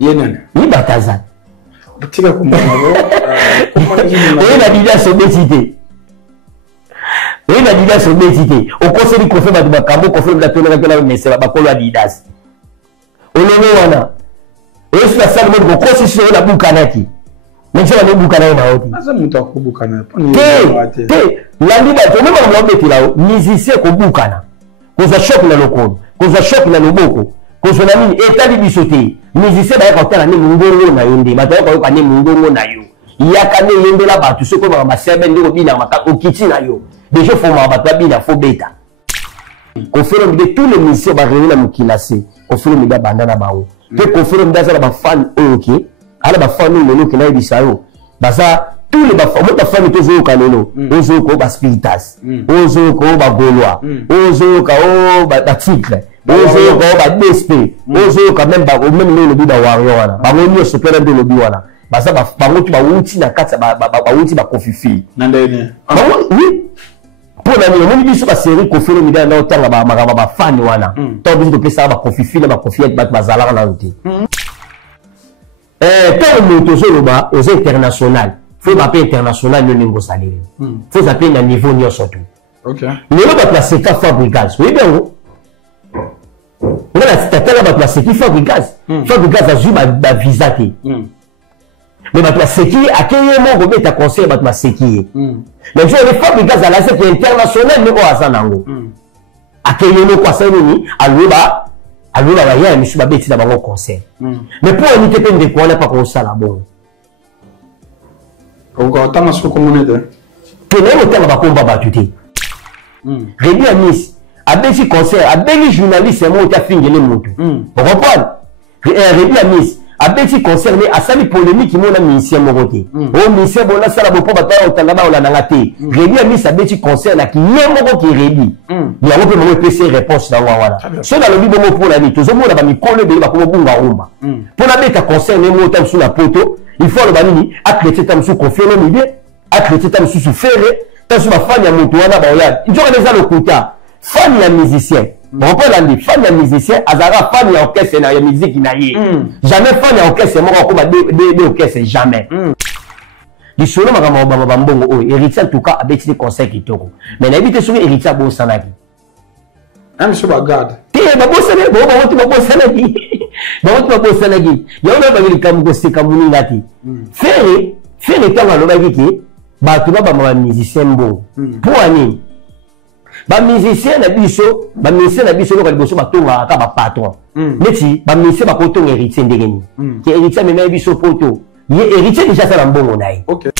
Yenan. Oui, Batazan. Tu vas comment Oui, la Bible est obésité. Oui, la Bible est obésité. Au conseil du conflit, Bakambo, conflit de la tonne avec la Nessa, Bakolo Adidas. Au nom wana. Et sur la salle, on conseille sur la Boukanaki. Mais tu vas le Boukana na oti. Asa muta ko Boukana. La Bible, tu même on l'a mis là, musicien ko Boukana. Ko za choc na lokolo, ko za choc na loboko. Ko so na mini état di bisoté. Musicien ba ka tala ni ngongo na yonde, ba ko ka ni ngongo na yo. Yaka ne yende la ba tu soko ba masebe ndiko bina maka okiti na yo. Déjà faut ma ba bina faut beta. Ko fero de tous les musiciens ba réunir na mukilase. Ko fero mi da bandana bawo. Ke ko fero mi da za ba fan OK. Ala ba fan no no kina bisayo. Basa tous les bafans, moi ta femme est au canelo, ozo ko ba spiritas, ozo ko ba goloa, ozo ko ba tigre, ozo ko ba DSP, ozo ko même ba même le lobby ba warrior wana. Ba ngoni so pere de lobby wana. Basa ba ngoti ba wuti na kata ba wuti ba kofifi. Nandene. Oui. Pour la nuit, on dit sur la série Kofi le Mida na otanga ba fan wana. To biso to pesa ba kofifi na ba kofiet ba zalaka na nti. Quand on est aux international, il faut m'appeler international, il faut s'appeler à niveau ni surtout. Ok. Mais on va placer 4 fabricants. Oui, bien, on va placer qui fabricants. Fabricants a joué ma visa. Mais ma placer qui, à quel moment on met ta conseil, ma placer qui. Mais je les fabricants à la c'est international, mais on a ça nango. À quel moment quoi ça ni, à l'ouba. Alors là, il y a un monsieur Babeti dans mon concert. Mais pour un peu de quoi on n'a pas comme ça là bon. Encore tant que comment on est. Que même autant va combat battu. Rémi Amis, à Bézi concert, à Bézi journaliste, c'est moi qui a fini les mots. Vous comprenez? Rémi Amis, à Bézi concert, mais à Sali polémique, il m'a mis ici à mon côté. Oh, monsieur, bon, là, ça la beaucoup bataille au Tanaba ou la Nangate. Rémi Amis, à Bézi concert, là, qui n'est pas qui est rédi. Il y a un peu de PC réponse dans Wawana. Ce dans le bible pour la vie, tout le monde a mis pour le béba comme Bunga Rumba. Pour la bête à concert, les mots sous la poteau, il faut le banini, accréditer tam sous confier l'idée, accréditer tam sous ferré, tam sous ma fan ya moutouana baoya. Il y a des allocuta, fan ya musicien. On peut la dire, fan ya musicien, Azara fan ya orchestre na ya musique na yé. Jamais fan ya orchestre, moi comme des orchestres, jamais. Les solos ma bambongo, héritier en tout cas, avec des conseils qui tournent. Mais n'habitez sur héritier bon sanaki. Monsieur Bagad. Tiens, ma bosse n'est bon, ma bosse sanaki. Ma bosse sanaki. Il y a un peu de camousse camouni gati. Faire temps à l'obagiki, bah tu vas pas musicien bon. Pour année. Ba musicien na biso, ba musicien na biso ko liboso ba tonga ka ba patron. Neti ba musicien ba ko tonga héritier ndengeni. Ki héritier me na biso poto. Ye héritier déjà ça na mbongo nayi. OK.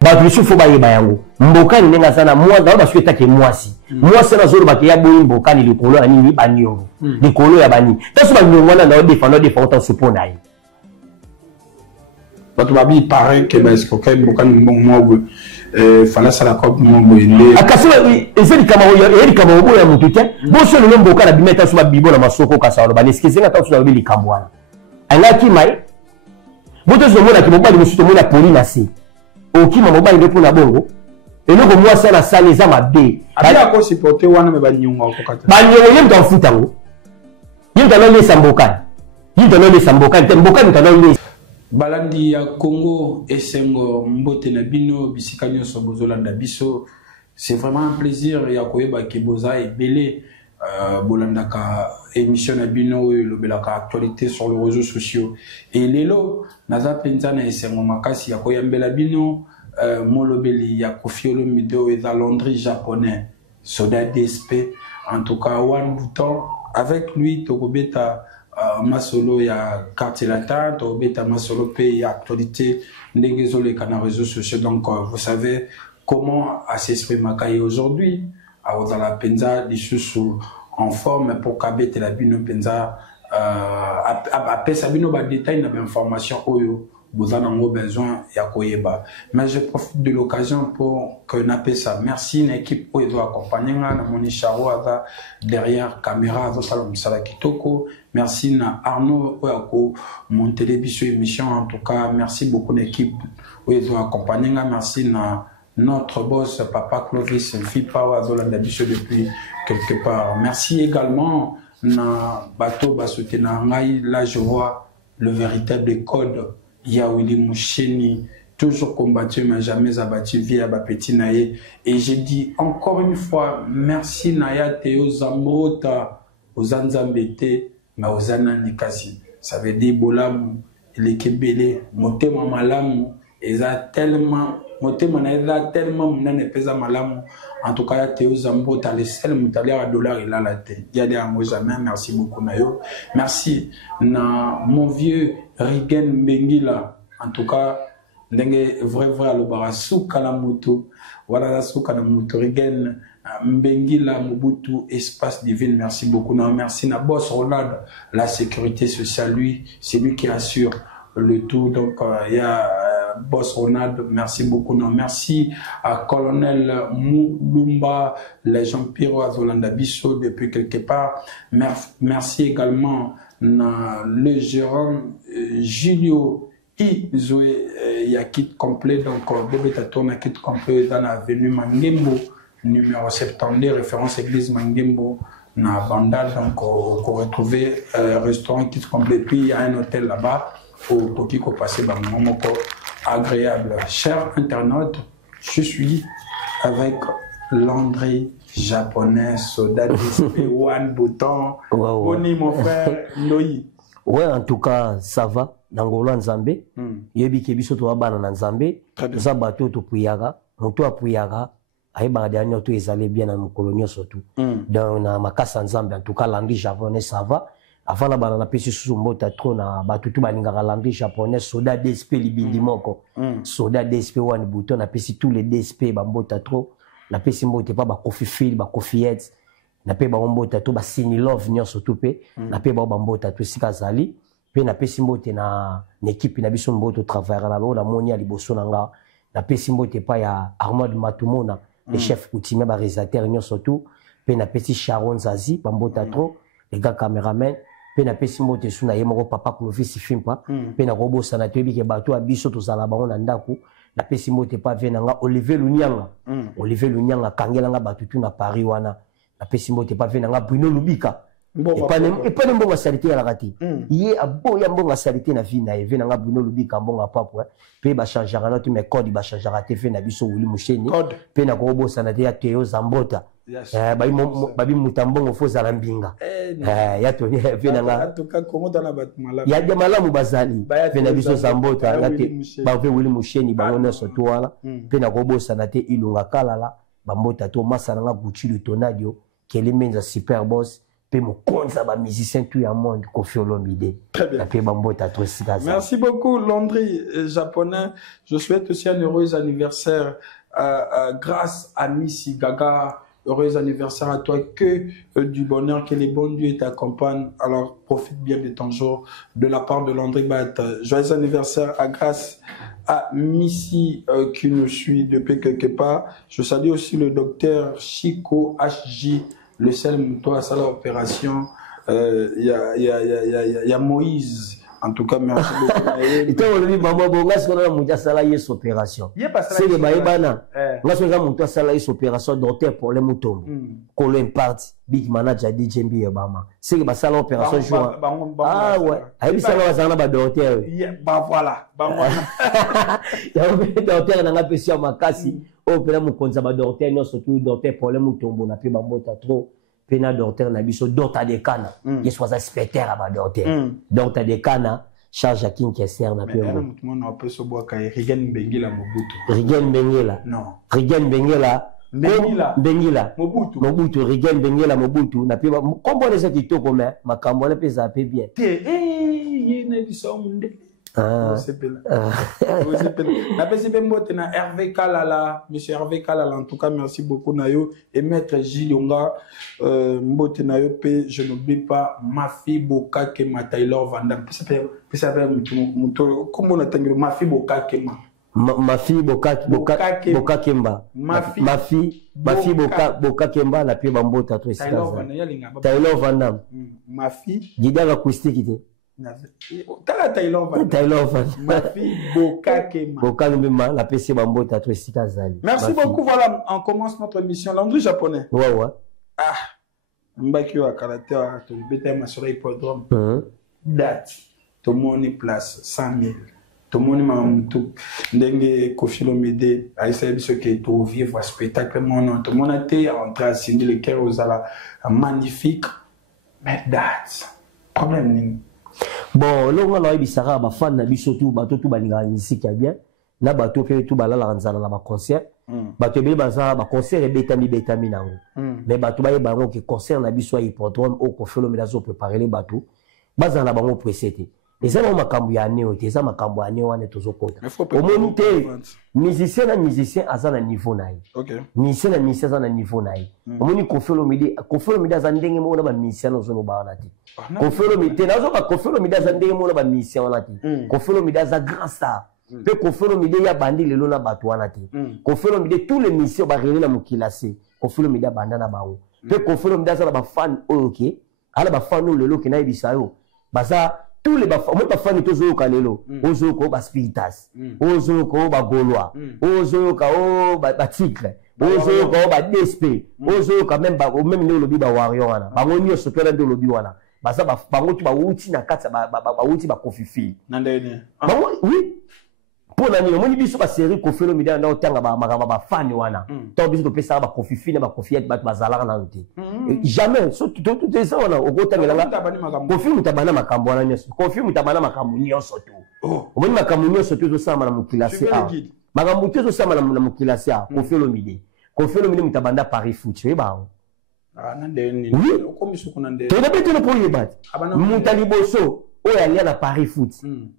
Ba biso fo ba yeba yango. Mboka ni nga sana moi da ba sueta ke mwasi. Mwasi na zolo ba ke ya boyi mboka ni likolo ani ni banyo. Likolo ya bani. Taso ba nyongo na na défendre ta support nayi. Ba to ba bi pareil que ba esko kay mboka ni mbongo fala sala ko mbongo ile. Akaso ezeli kamaro ya mutute. Bo so le mboka na bimeta so ba bibo na masoko ka sa ba neskize na ta so ba bi likambwana. Anga ki mai. Boto zo mona ki mobali musuto mona poli na si. Oki ma mobali de pona bongo. Et nous comme moi ça la salle les amabé. Abia ko supporter wana me ba nyonga ko kata. Ba nyonga yem dans futango. Yem dans les sambokan. Yem dans les sambokan, tembokan dans les Balandi ya Congo esengo mbote na bino bisika nyonso bozolanda biso. C'est vraiment un plaisir ya koyeba ke boza ebele bolandaka émission na bino lobelaka actualité sur les réseaux sociaux. Et lelo naza penza na esengo makasi ya koyambela bino molobeli ya Kofi Olomide eza Landry japonais soda DSP en tout cas one bouton avec lui tokobeta masolo ya quartier latin tokobeta masolo pe ya actualité ndengezo les canaux réseaux sociaux. Donc vous savez comment à s'exprimer Makaye aujourd'hui dans la penza des sous en forme pour kabete la bino penza après ça bino ba détail na information oyo vous en avez besoin ya koyeba. Mais je profite de l'occasion pour que n'appelle ça merci une équipe où ils doivent accompagner na moni charo ada derrière caméra do salon sala kitoko. Merci na Arnaud Oako mon télévision émission en tout cas merci beaucoup l'équipe où ils doivent accompagner merci na notre boss papa Clovis Fipa Wazolanda Bicho depuis quelque part. Merci également na bateau basoté na ngai là je vois le véritable code. Yawili Moucheni, toujours combattu, mais jamais abattu, via Bapeti Naye. Et j'ai dit encore une fois, merci Naya Théo Zambrota, aux Anzambete, mais aux Ananikasi. Ça veut dire Bolamu, les Kebele, Motema Malamu, et ça tellement, Motema Naïla tellement, Mounen pesa Malamu. En tout cas, Théo Zambrota, les seuls moutaliers à $, il a la tête. Il y a des amours jamais, merci beaucoup Nayo. Merci, na mon vieux Rigen Bengila, en tout cas, ndenge vrai alobara suka na moto wala la suka na moto Rigen Mbengila Mobutu espace divin, merci beaucoup. Non, merci na boss Ronald, la sécurité sociale, lui c'est lui qui assure le tout. Donc il y a boss Ronald, merci beaucoup. Non, merci à colonel Moulumba, les Jean-Pierre Azolanda Bisso depuis quelque part. Merci également na le gérant Julio Zoé, il y a kit complet, donc bébé taton a kit complet dans l'avenue Mangembo, numéro 72, référence église Mangembo, na Bandal, donc on retrouver restaurant kit complet, puis il y a un hôtel là-bas, pour qui qu'on passe un moment agréable. Chers internautes, je suis avec Landry japonais, Soda DSP, One Bouton, Boni mon frère, Noï. Ouais, en tout cas, ça va. Nangolo Nzambe, yebi kebiso to abana na Nzambe, za bato to puyaka, moto apuyaka, ayeba dernier to ezale bien na mkolonio surtout. Dans na makasa Nzambe, en tout cas Landry japonais ça va. Avant la bana na pesi susu mbota trop na bato to balingaka Landry japonais, Soda DSP libindi moko. Soda DSP One Bouton na pesi tous les DSP ba mbota trop. Na pesi mbote pa ba Coffee Field, ba Coffee Heads. Na pe ba mbota to ba Sini Love nyo surtout pe, na pe ba mbota to sika zali. Pe na pesi mbote na équipe na biso mboto travailler na la monia liboso nanga na pesi mbote pa ya Armand Matumona le chef coutumier ba réalisateur nyo surtout pe na pesi Sharon Zazi ba mbota trop les gars caméramen pe na pesi mbote suna yemoko papa Clovis Fimpa pe na robo sana to bike bato abiso to zala bango na ndaku na pesi mbote pa venanga Olivier Lunyanga kangela nga batutu na Paris wana na pesi mbote pa venanga Bruno Lubika et pas de bon salité à la rati. Il a beau ya bon salité na vie na eve na Bruno Lubika bon papa pe ba changer na tu me code ba changer à TV na biso wuli musheni pe na ko bo sana ya Théo Zambota babi mutambongo fo za lambinga ya to ni ve na en tout cas comment dans la batmala ya de malamu bazali pe na biso Zambota ya te ba ve wuli musheni ba wona so to wala pe na ko bo sana te ilunga kalala ba mbota to masana nga Gucci le Tonadio Kelly Menza super boss. Musicien tout le monde Koffi Olomide. Très bien. Merci beaucoup Landry japonais. Je souhaite aussi un heureux anniversaire grâce à Missy Gaga. Heureux anniversaire à toi, que du bonheur, que les bons dieux t'accompagnent. Alors profite bien de ton jour de la part de Landry Bat. Joyeux anniversaire à grâce à Missy qui nous suit depuis quelque part. Je salue aussi le docteur Chico HJ. Le seul mouton à ça l'opération, il y a Moïse. En tout cas, merci beaucoup. Et toi, on dit, maman, bon, là, ce qu'on a mouton à ça là, il y a opération. C'est le baïbana. Là, ce qu'on a mouton à ça là, il y a opération docteur pour les moutons. Qu'on l'imparti, big manager DJ MB Obama. C'est le ça l'opération jour. Ah ouais. Aïe, ça là, ça là, docteur. Bah voilà. Il y a un docteur dans la pression makasi. Oh, pena mukonza ba docteur non surtout docteur problème mutombo na pe bambota trop pena docteur na biso docteur de kana il soit inspecteur ba docteur docteur de kana charge à king kesser na pe mo tout on peut so boa kai Rigen Bengila Mobutu Rigen Bengila non Rigen Bengila Bengila Mobutu Rigen Bengila Mobutu na pe kombo les kitoko mais makambo na pe za pe bien te yena biso munde Hervé Kalala, monsieur Hervé Kalala, en tout cas, merci beaucoup, Nayo, et maître Gilles Yonga, Mbote Nayo, je n'oublie pas ma fille Boka Kema, Taylor Van Damme, comment on a ma fille Boka Kema? Ma fille Boka Kemba. Ma fille Boka Kemba, la pire Bambota, Taylor Van Damme. Ma fille. Guidage acoustique. Taylor Van. Ma fille Boka Kema. Boka Kemba, la PC Bambota, merci beaucoup, voilà, on commence notre émission. Landry japonais. Ouais. Ah, Mbakio à Karaté, tu bêtes ma soeur hippodrome. Date. tomoni place 100 000 tomoni mamutu ndenge Koffi Olomide aisa biso ke to vivre spectacle mon tomona te entrer à signer le cœur aux ala magnifique mais that's problème ni bon longa la bisara ba fan na biso tout bato tout balinga musique ya bien na bato pe tout balala nzala na ba concert bato be baza ba concert e betami nango mais bato ba bango ke concert na biso ya hippodrome au Koffi Olomide zo préparer les bateaux baza na bango précédé et ça makambo ya neo te ça makambo ya neo wana tozo kota au monite musicien na musicien aza na niveau na ye musicien na musicien aza na niveau na ye au moni Koffi Olomide aza ndenge mo na ba musicien ozo no ba wana te Koffi Olomide nazo ba Koffi Olomide aza ndenge mo na ba musicien wana te Koffi Olomide aza grand star pe Koffi Olomide ya bandi lelo na bato wana te Koffi Olomide tous les musiciens ba réunir na mukilase Koffi Olomide banda na bawo pe Koffi Olomide aza na ba fan OK ala ba fan lelo ke na ibisa yo baza tous les bafani tozo kalelo ozo ko ba spiritas ozo ko ba golois ozo ko ba tigre ozo ko ba DSP ozo ko même ne lobi ba warrior wana bango nyoso to na ndo lobi wana baza bango tu ba wuti na kata ba wuti ba kofifi na ndene bango oui pour la nuit moni biso ba série Koffi Olomide na otanga ba fan wana to biso to pesa ba kofifi na ba kofiet ba bazala na nti jamais so tout ça wana okotanga la Koffi mutabana makambo wana nyoso Koffi mutabana makambo nyoso to omoni makambo nyoso to zo sama na mukilase a makambo to zo sama na mukilase a Koffi Olomide mutabanda Paris Foot we ba na ndene okomiso kuna ndene to na betelo po yebat mutaliboso oya lia na Paris Foot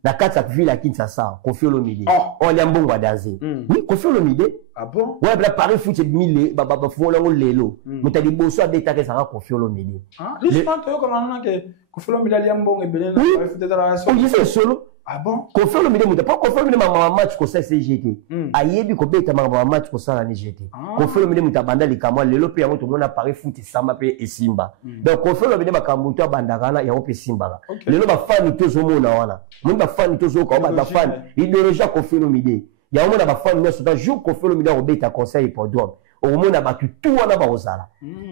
na kata ville à Kinshasa Koffi Olomide on ya mbongo danser oui Koffi Olomide ah bon ouais la Paris Foot mille ba fola ngo lelo mutali boso abeta ke saka Koffi Olomide l'histoire to kana ke Koffi Olomide ali mbongo ebele na Paris Foot de la relation oui c'est solo ah bon Koffi Olomide muta pas Koffi Olomide ma match ko ça CGT ayebi ko beta ma match ko ça la GT Koffi Olomide muta banda likamwa lelo pe yango to mona Paris Foot samba pe esimba donc Koffi Olomide makambo to bandakana ya ope simba lelo ba fan tozo mona wana mun ba fan tozo ko ba fan idéologie Koffi Olomide ya mona ba fan no so da jour Koffi Olomide ko beta conseil pour droit au mona ba tout wana ba ozala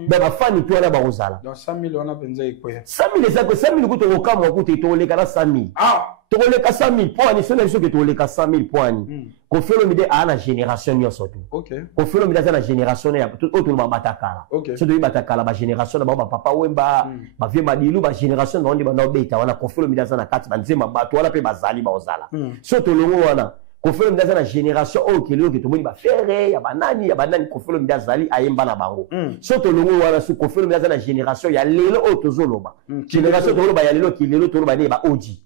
ba fan to wana ba ozala donc 100 000 wana benza ikoya 100 000 ezako 100 000 ko to kamwa ko te to le kana 100 000 to le ka 100 000 poani so na biso ke to le ka 100 000 poani Koffi Olomide a na génération nyoso to Koffi Olomide a na génération ya to ba batakala so to batakala ba génération ba papa wemba ba vie madilu ba génération na ba no beta wana Koffi Olomide za na kati ba nzema bato wana pe bazali ba ozala so to longo wana Koffi Olomide za na génération o kelelo ke to moni ba ferre ya banani Koffi Olomide azali ayemba na bango so to longo wana so Koffi Olomide za na génération ya lelo o to zoloba génération to loba ya lelo ki lelo to loba ne ba oji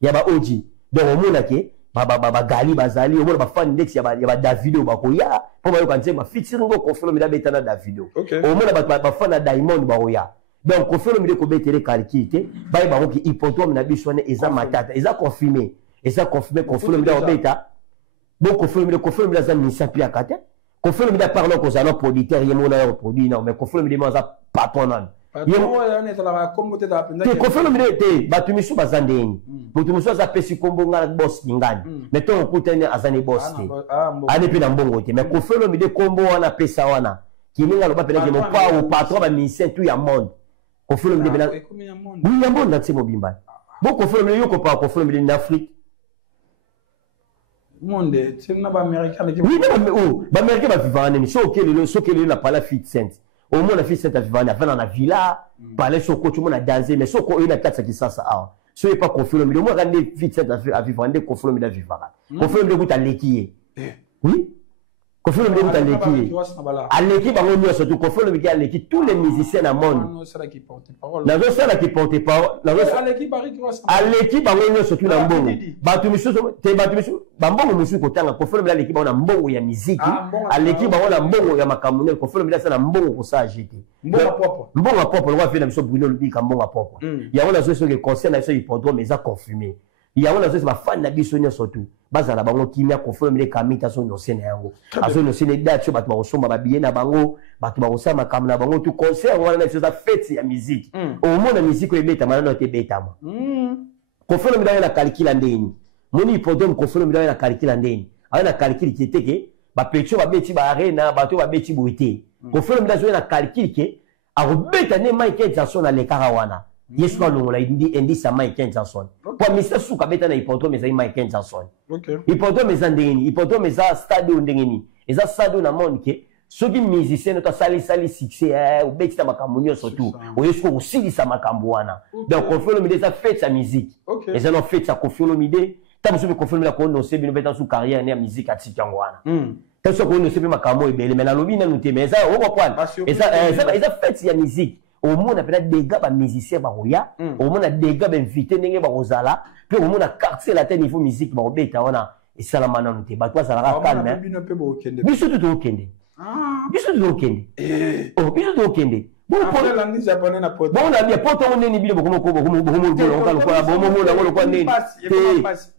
ya ba oji donc o mona ke ba gali bazali o mona ba fan index ya ba Davido ba ko ya po ba yo kanze ba featuring go Koffi Olomide betana Davido o mona ba fan na Diamond ba ya donc Koffi Olomide ko betere calculité ba ba ko hypotome na biso ne eza matata eza confirmé Koffi Olomide obeta bon Koffi Olomide za misa pia kate Koffi Olomide parle ko za no producteur yemo na produit non mais Koffi Olomide za patron non Koffi Olomide te batu misu bazandeni mutu misu za pesi kombo nga boss ngani mais to okutene azani boss te ane pe na mbongo te mais Koffi Olomide kombo wana pesa wana kininga loba pele mo pa o patron ba ministère tout ya monde Koffi Olomide bela oui ya monde na tsemo bimba bon Koffi Olomide yoko pa Koffi Olomide en Afrique monde c'est na ba américain oui ba américain ba vivane so kelelo na pala fit sainte au moins la fille sainte vivane afana na villa parler so ko tu mona danser mais so ko ina katsa kisasa awa so est pas Koffi Olomide moi quand les fit sainte à vivane Koffi Olomide vivara Koffi Olomide kuta lekiye oui Koffi Olomide kuta lekiye aleki bango nyo surtout Koffi Olomide aleki tous les musiciens na monde non c'est là qui porte parole la voix là qui porte parole la voix aleki bango nyo surtout na mbongo batu misu te batu misu bambongo misu kotanga Koffi Olomide aleki bango na mbongo ya muziki aleki bango na mbongo ya makamune Koffi Olomide sana mbongo ko sa jeter mbongo popo le roi fait na biso Bruno Lubika mbongo popo ya wana zo ke concert na so hippodrome mais ça confirmé ya wana zo ba fan na biso nyo surtout bazala bango kimia Koffi Olomide kamita so no sene yango azo no sene date bato ba kosomba ba biye na bango bato ba kosama kam na bango tout concert wana na ça fête ya musique au monde la musique ebeta mana te betama Koffi Olomide na calcul ndeni moni hippodrome Koffi Olomide na calcul ndeni ana calcul qui était que ba pecho ba beti ba arena bato ba beti boité Koffi Olomide na calcul que a rebeta ne Michael Jackson na le karawana Yesu ka longola indi sa Michael Jackson. Pour Mr. Souka beta na hippodrome za Michael Jackson. Hippodrome za ndengeni, hippodrome za stade ndengeni. Eza stade na monde ke soki musicien to sali succès ou beti ta makambo surtout. O Yesu ko silisa makambo wana. Donc Koffi Olomide ça fait sa musique. Eza no fait sa Koffi Olomide. Ta musu Koffi Olomide ko no se bino beta sous carrière na musique atika wana. Ta so ko no se be makambo ebele mais na lobi na nuté mais ça o comprendre. Eza fait ya musique. Au monde a peut-être des gars ba musiciens ba roya, au monde a des gars ba invité ndenge ba rozala, puis au monde a quartier la tête niveau musique ba obeta wana et ça la manante ba toi ça la calme. Biso tout okende. Biso tout okende. Oh biso tout okende. Bon pour la langue japonaise na poto. Bon na bien poto on neni bile bokomo ko bokomo on ka bon mo na ko neni.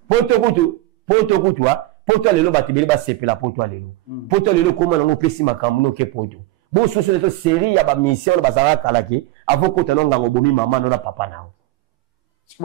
Poto kutu poto lelo ba tibeli ba sepela poto lelo. Poto lelo koma na ngopesi makambo no ke poto. Bon social de série ya ba mission ba zara kalaki avant ko tano ngango bomi mama no na papa nao.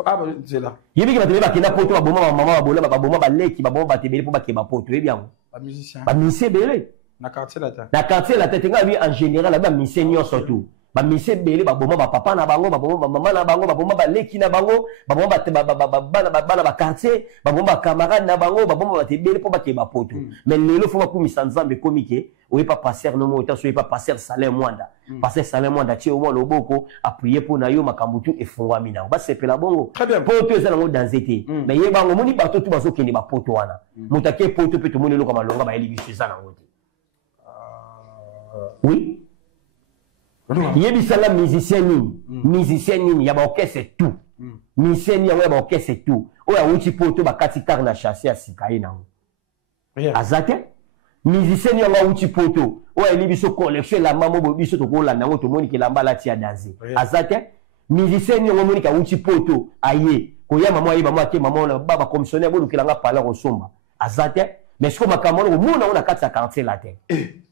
Ah ba c'est là. Yebi ki ba tebe ba kina poto ba boma mama ba bola ba boma ba leki ba boma ba tebeli po ba ke ba poto e bien. Ba musicien. Ba musicien belé. Na quartier la tête. Na quartier la tête nga bi en général ba musicien surtout. Ba musicien belé ba boma ba papa na bango ba boma ba mama na bango ba boma ba leki na bango ba boma ba ba quartier ba boma ba camarade na bango ba boma ba tebeli po ba ke ba poto. Mais lelo fo ba ku misanzambe komike. Oui, pas passer no mo taso pas passer salaire mwanda passer salaire mwanda ti au moins loboko appuyer pour na yo makambutu efungwa mina ba sepela bongo poto eza nango danzete mais ye bango moni bato tu bazo kende ba poto wana mutake poto pe to moni loka malonga ba eli biso eza nango te oui ye bisala musicien nini ya ba orchestre tout musicien ya ba orchestre tout oya uchi poto ba kati tar na chasser asikaye nango azate musicien yanga uchi poto o eli biso collection la mamo bo biso to ko la nango to moni ke lamba la tia danser azate musicien yanga moni ka uchi poto aye ko ya mama yeba mwa ke mama na baba commissionnaire bo lukela nga pala ko somba azate mais ce que makambo ko mona ona katsa quartier la terre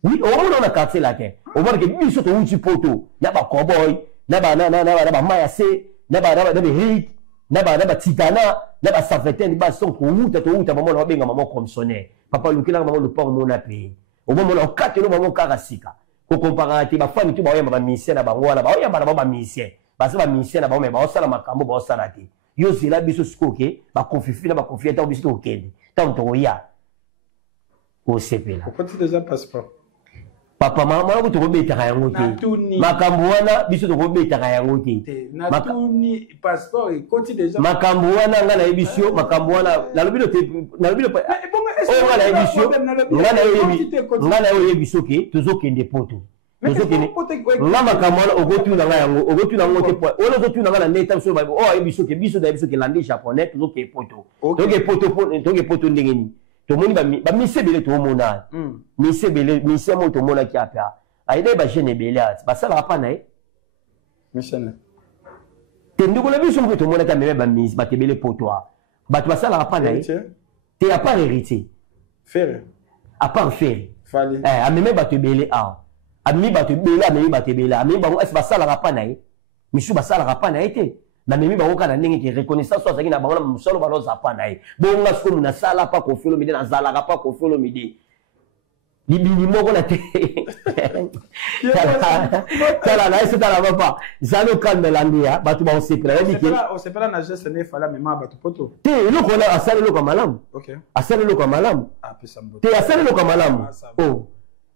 oui o mona ona quartier la terre o mona ke biso to uchi poto ya ba cowboy na ba maya se na ba hit na ba titana na ba safeten ba son ko uta mama na benga mama commissionnaire papa lukela mama le port mona pe au moment on kate no mama karasika ko comparate ba fami tu ba yamba ba musicien na bango wana ba yamba na ba musicien ba se ba musicien na ba me ba osala makambo ba osala te yo zela biso skoke ba confifi na ba confier ta biso okende ta on ya ko sepela ko tu déjà passeport papa mama ko to ko beta yango te makambo wana biso to ko beta yango te na tuni passeport et konti déjà makambo wana ngana ebisio makambo wana na lobilo te na lobilo pa ngana ebisio ngana yo ebisio ke tozokende poto tozokende ngama makambo wana ogotuna nga yango ogotuna ngo te po ono zotuna nga na neta so ba ebisio ke biso da ebisio ke landi japonais tozoke poto toke poto ndengeni to moni ba misebele to mona misebele misemo to mona ki apa aide ba jeune belé ba sala pa na misene tendu ko la biso ko to mona ta meme ba mis ba tebele poto ba to sala pa na te a pas hérité faire à part faire fallait a meme ba tebele a mi ba tebele a meme ba tebele a meme ba est ba sala pa na misu ba sala pa na été na memi ba oka na ndenge ki reconnaissance so azaki na bango na musolo ba loza pa na ye bonga sko muna sala pa Koffi Olomide na zala pa Koffi Olomide libini moko na te tala na ese tala papa zalo calme landia batu ba osepela yebike osepela na geste ne fala mema batu poto te loko na asale loko malamu okay asale loko malamu pesa mbote te asale loko malamu oh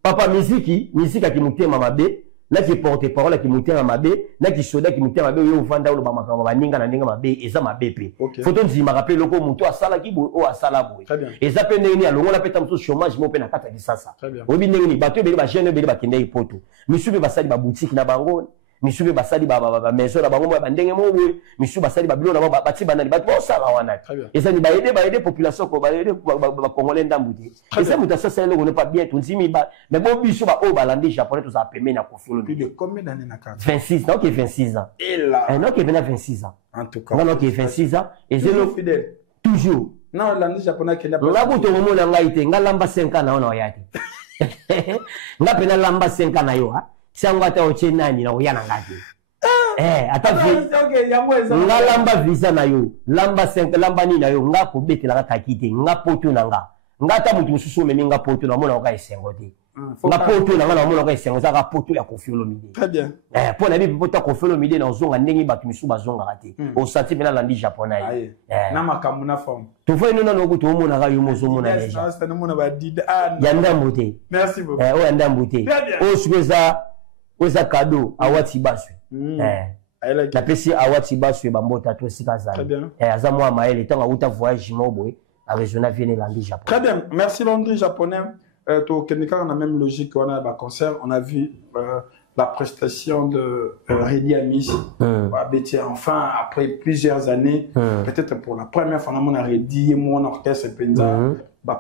papa miziki akimutema mabe na ki porte parole ki mutema mabe na ki soda ki mutema mabe yo vanda lo ba makambo ba ninga na ndinga mabe eza mabe pe photo nzima rappel loko muto asala ki bo o asala bo eza pe ndenge ni alongola peta muto chômage mo pe na kata disasa obi ndenge ni bato be ba jeune be ba kende poto misubi basali ba boutique na bango misubi basali ba maison na bango ba ndenge mo misubi basali ba bilo na ba ti banani ba to sala wana eza ni ba aider population ko ba aider ba congolais ndambuti eza muta sasa lelo ne pas bien tout nzimi ba mais bon biso ba o balandi japonais to za peme na Koffi Olomide de combien d'années na carte 26 donc 26 ans et là non qui vient 26 ans en tout cas non qui 26 ans et zelo fidèle toujours non la japonais qui n'a pas la buto mo na ngai te ngalamba 5 ans na ona oyati ngapena lamba 5 ans na yo ha sango ata oche nani na oyana ngati ata nga lamba visa na yo lamba 5 lamba ni na yo nga ko betela ka takite nga poto na nga ta mutu mususu memi nga poto na mona oka esengo te nga poto na nga na mona ka esengo za ka poto ya Koffi Olomide. Très bien. Pour la vie poto Koffi Olomide na zonga ndenge batu misu bazonga raté. Au senti mena landi japonais. Na makamu na forme. To fo ino na logo to mona ka yo mozo mona déjà. Ça na mona ba dida. Ya ndambote. Merci beaucoup. O ya ndambote. O sueza oza cadeau awati baswe. La pesi awati baswe bambota to sikaza. Très bien. Aza moi maele tanga uta voyage moboé a régional vienne landi japonais. Très bien. Merci Landry japonais. On a la même logique on a un concert on a vu la prestation de Redi Amis enfin après plusieurs années peut-être pour la première fois on a Redi mon orchestre Penza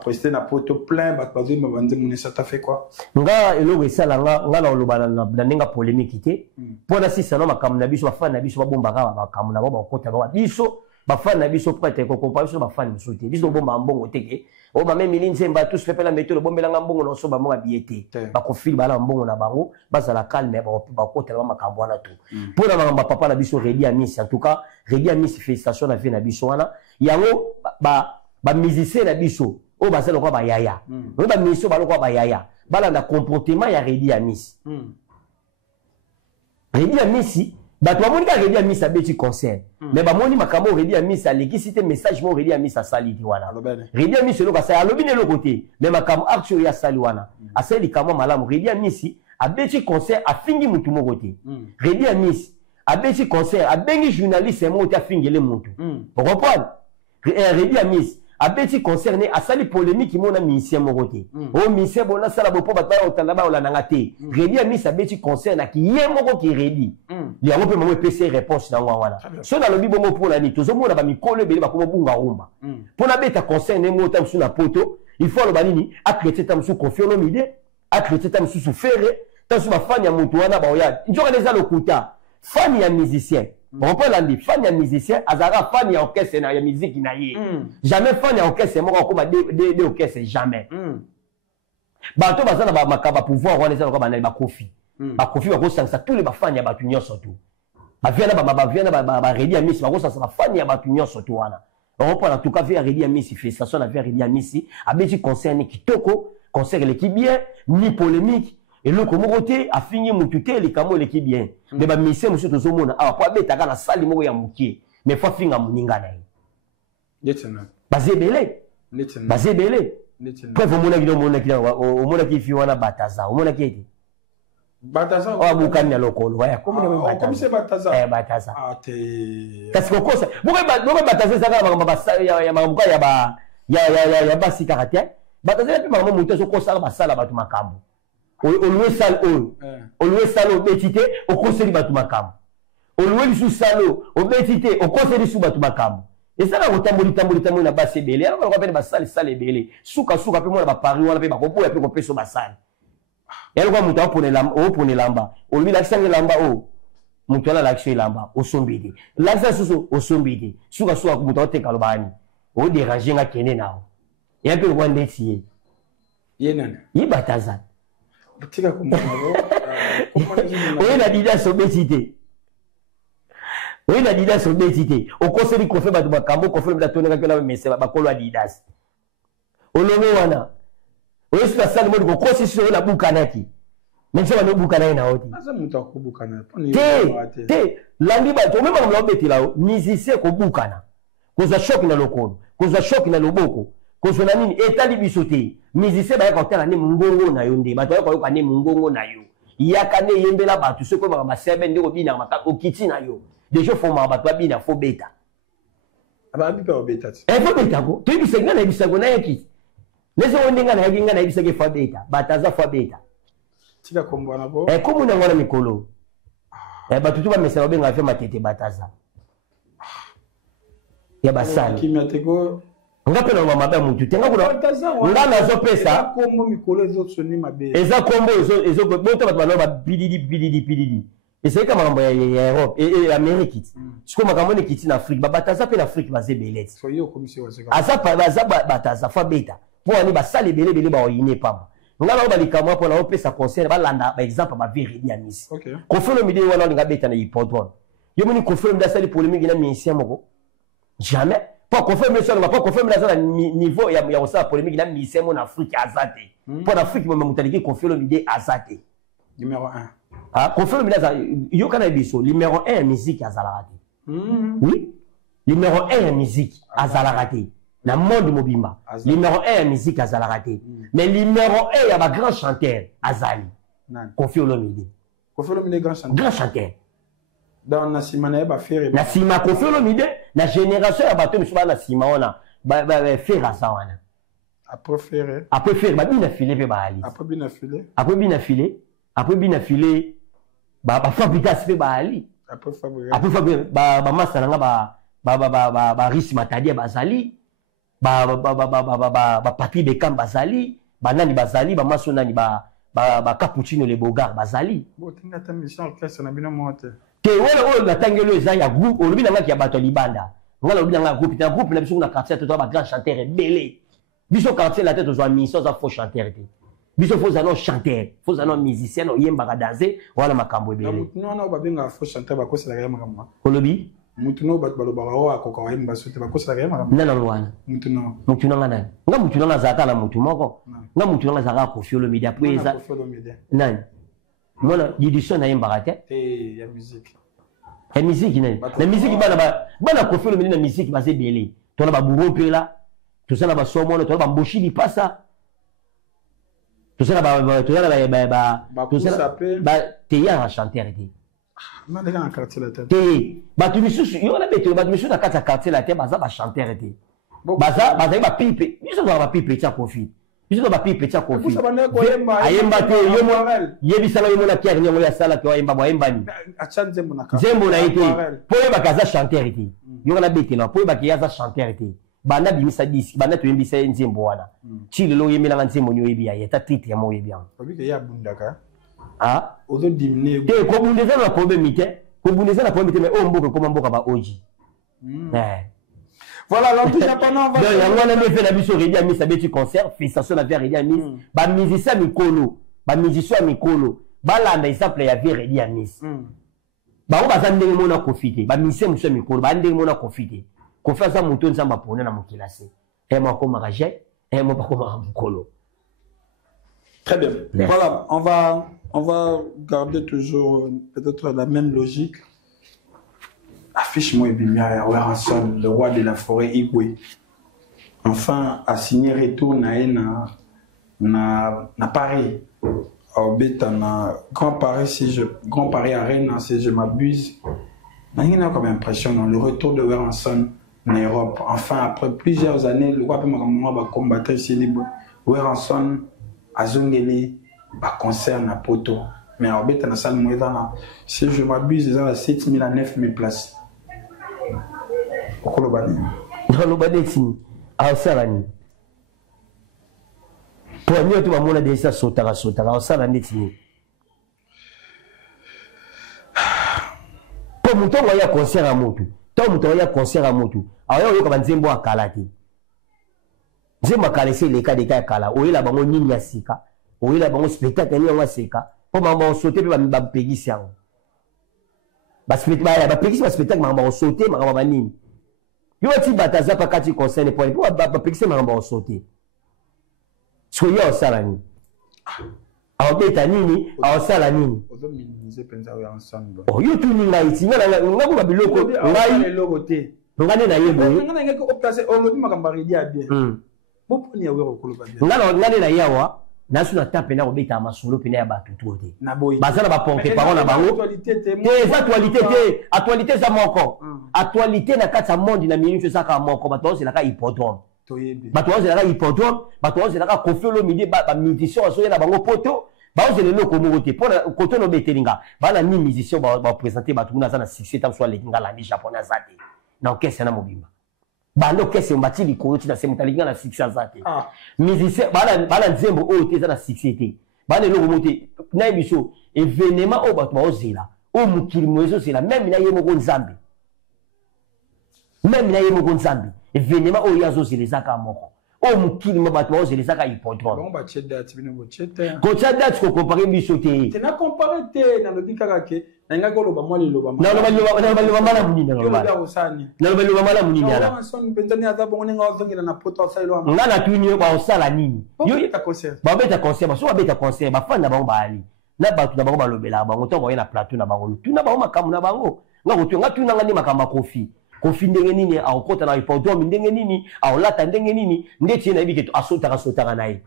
presté na poto plein bazo mabande mon ça t'a fait quoi nga eloko esala nga na oloba na ndenga polémique té pona sisa na makambo na biso bafana na biso babombaka makambo na bakota ba biso bafana na biso prête ko comparer biso bafana musuti biso bomba mbongo teke o ba même linze mba tous fait la méthode bombelanga mbongo na so ba mo biété ba ko fil bala mbongo na bango bazala calme ba kota ba makambo na tout pona ngamba papa na biso Redi Amis en tout cas Redi Amis félicitations na vie na biso wana yango ba musicien na biso o ba sala ko ba yaya o ba miso ba ko ba yaya bala na comportement ya Redi Amis Redi Amis bato bamoni ka Redi Amis abeti concert mais bamoni makambo Redi Amis alekisi te message mo Redi Amis asali ti wana Redi Amis eloko asali alobi ne loko te mais makambo action ya asali wana asali likambo malamu Redi Amis abeti concert afingi mutu moko te Redi Amis abeti concert abengi journaliste mo te afingele mutu vous comprenez Redi Amis abeti concert ne asali polémique mo na musicien moko te o musicien bona sala bo po batala otanda ba olanda te Redi Amis abeti concert na ki ye moko ki Redi li yango pe mo PC réponse na wana so na lobi bongo pour la ni tozo mona ba mikolo ebele ba ko bunga rumba pona beta concert ne mo tam su na poto il faut lo banini akrete tam su Koffi Olomide akrete tam su Ferre tam su ba fan ya mutu wana ba oya njoka neza lokuta fan ya musicien on peut l'andi fan ya musicien azara fan ya orchestre na ya musique na ye jamais fan ya orchestre moko ko ba de orchestre jamais bato bazana ba makaba pouvoir wana ezana ko ba na ba Koffi ba Koffi ba ko sangsa tous les ba fan ya batu nyonso tout ba viana ba Redi Amis ba ko sangsa ba fan ya batu nyonso tout wana on peut en tout cas faire Redi Amis félicitations na faire Redi Amis abeti concert ni kitoko concert l'équipe bien ni polémique et le côté a fini mututé les camo l'équipe bien mais ba mission monsieur tozomona a pas beta kana sali moko ya mukie mais faut finga muninga na ye yetena bazebele preuve mona kilo o mona ki fi wana bataza o mona ki bataza o bukani ya lokolo ya comme c'est bataza bataza te parce que kosa boka bataza saka ya mabuka ya basi caractère bataza pe mama mutu so kosa basala batu makambo Oluwe salo betite o konseri batu makambo oluwe lisu salo o betite o konseri su batu makambo esala ko tamboli na base belé ala ko pene basali sale belé suka pe mona ba pari wana pe ba ko boya pe ko peso basali yalo ko muta opone lamba olubi la sange lamba mutu ala l'action lamba o sombide l'action susu o sombide suka ko muta oteka lobani o déranger nga kene nao ya pe ko ndeti yenana yibataza tika kumana oye na dida so betite oye na dida so betite o koseli ko fe batu makambo ko fe batu toneka kela meseba bakolo adidas olongo wana oye sika sali modi ko kosi so na bukanaki mense wana bukana na oti asa mutu akubukana te landi ba to mema mlo betila musicien ko bukana ko za shock na lokolo ko za shock na loboko ko so na nini etali bisote musicien ba ka tala ni mungongo na yo nde bato ba ko ni mungongo na yo yaka ne yembela bato soko ba masebe ndeko bina maka okiti na yo déjà faut ma bato bina fo beta aba bi pa beta fo beta ko to ibisenga na ibisengo na yaki leso wondenga na yaki ngana ibisenge fo beta bataza fo beta tika kombo na bo komu na ngona mikolo bato tu ba mesa benga fe matete bataza ya basani kimya teko nga pena mama ba mutu tenga kuna nga nazo pesa kombo mikolo ezo soni mabe eza kombo ezo bonto bato baloba bididi ese kama mambo ya Europe et Amerique siko makambo ne kiti na Afrique babataza pe na Afrique bazebelete so yo komisi waseka asa bataza fa beta po ani basale belebele ba oyine pamba nga na ba likamwa po na opesa concert ba landa ba exemple ba Redi Amis Koffi Olomide wana nga beta na hippodrome yo moni Koffi Olomide asali polémique na musicien moko jamais Pour confirmer ça, pour confirmer ça niveau il y a aussi la polémique là misé mon Afrique azate. Pour l'Afrique moi m'entendez confirmer l'idée azate. Numéro 1. Ah, confirmer ça yo kana biso numéro 1 musique azalate. Oui. Numéro 1 musique azalate. Na monde mobimba. Numéro 1 musique azalate. Mais numéro 1 il y a un grand chanteur azali. Kofi Olomide. Kofi Olomide grand chanteur. Grand chanteur. Dans Nassima na ba faire. Nassima Kofi Olomide na génération ya bato misuba na sima ona ba faire ça wana. Après faire ba bina filer pe ba ali. Après bina filer ba Fabrikas pe ba ali. Après Fabrikas ba masa nga ba Rishi Matadi bazali. Ba Patrick Bekam bazali. Ba nani bazali ba maso nani ba Cappuccino le Bogart bazali. Bon tinga ta mission orchestre na bino mote. Te wala na tangelo eza ya groupe olobi na ngaki ya bato libanda. Ngala olobi na ngaki groupe na biso na quartier to ba grand chanteur belé. Biso quartier la tête aux mission za faux chanteur te. Biso faux anon chanteur, faux anon musicien no yemba ka danser wala makambo belé. Mutuno na ba benga faux chanteur ba kosa la makambo. Olobi mutuno ba baloba wa ko yemba sote ba kosa la makambo. Nana wana. Mutuno ngana. Nga mutuno na zaka na mutu moko. Nga mutuno na zaka Kofi Olomide après ça. Nani? Mona édition na yemba te. Ya musique. La musique la musique bana Kofi Olomide na musique ba c'est belé. Tona ba burope là. Tout ça na ba somono, tona ba mboshi di passa. Tout ça na ba tout ça ba te ya chanteur te. Na de na quartier la tête. Te ba tu misu yo na beto ba misu na kata quartier la tête ba chanteur te. Baza ba pipe. Biso ba pipe tia Kofi. Biso ba pipe tia Kofi. Ayemba te yo mo yebisala yo mo na kiari nyo ya sala ko ayemba bo ayemba ni. Acha nzembo na ka. Nzembo na ite. Po ba kaza chanteur te. Yo na bete na po ba kiaza chanteur te. Bana bimisa disque bana to yembisa nzembo wana. Chile lo yemela nzembo nyo yebi ya ta titre ya mo yebi ya. Obike ya bundaka. Ah, ozo dimne. Te ko bundeza na problème mite. Ko bundeza na problème mite mais o mboka ko mboka ba oji. Voilà, l'antou japonais, on va... Non, il y a un homme qui fait la mission Rédi Amis, ça fait concert, félicitation à Rédi Amis. Ba musicien Mikolo, ba musicien Mikolo, ba là, exemple, il y avait Rédi Amis. Ba on va s'en donner mon profiter, ba musicien Monsieur Mikolo, ba donner mon profiter. Confiance à Mouton, ça m'a pris dans mon kilase. Et moi, comme Rajet, et moi, pas comme Mikolo. Très bien. Voilà, on va garder toujours peut-être la même logique. Affiche-moi Bimia Weranson, le roi de la forêt Igwe. Enfin, a signé retour na Paris. Au bêta na Grand Paris Arena, si je m'abuse. On a comme impression dans le retour de Weranson en Europe. Enfin, après plusieurs années, le roi va combattre ici libre. Weranson a zongeli, va concert na Poto. Mais au bêta na salle moyenne, si je m'abuse, ils ont 7000 à 9000 places. Pourquoi le bani? Dans le bani, à Salani. Pour mieux, tu vas m'en dire ça, Sotara, à Salani. Pour mon temps, il y a concert à Motu. Tant mon temps, il y a concert à Motu. Alors, il y a un Zembo à Kalati. Zembo à Kalati, c'est les cas de Kala. Où il y a un Ninya Sika. Où il y a un spectacle, il y a un Sika. Pour m'en sauter, il y a un Pégissian. Spectacle, on sauter, on va nini. Yo ti bataza pa kati concerne pour pexer on sauter. Soyez au salani. A beta nini, a sala nini. Ozo minimiser penza ya ensemble. Oh yo tu ninga iti ngala ngako ba biloko ngai logote. Ngane na yebo. Ngana ngeke optaser olobi makamba ridi ya bien. Bo poni ya wero koloba bien. Ngana na yawa. Nasu na tape na robeta masolo pena ya batu tuote. Bazana ba pompe parole na bango. Actualité ça moko. Actualité na kata monde na minute ça ka moko bato c'est la ka hippodrome. Bato c'est la ka hippodrome, bato c'est la ka Kofi Olomide ba musicien so na bango poto. Ba c'est le loko mogote pour koto no betelinga. Ba na ni musicien ba présenter bato na za succès tant soit les ngala ni japonais zate. Na okese na mobimba. Bando kese mbati likolo tina se mutalinga na succès zate. Musicien bala nzembo o te za na succès te. Bana loko mote na ebiso événement o bato ba ozela. O mukili mwezo c'est la même na yemo ko nzambe. Même na yemo ko nzambe. Événement o yazo c'est les aka moko. o mukili mabato o zeli saka hippodrome bon ba cheda tibino bo cheta ko chada ko comparer biso te na comparer te na lobi kaka ke na ngako loba mo le loba na loba mala munini na loba mala munini na son bentani ata bon nga ozongela na poto sa ilo nga na tuni ba osala nini yo beta concert ba so beta concert ba fanda bango bali na batu na bango balobela bango to ba na plateau na bango tuna bango makamu na bango nga tuna nga ni makamba kofi ndenge nini akota na hippodrome ndenge nini aolata ndenge nini ndeti na bike to asotaka na ye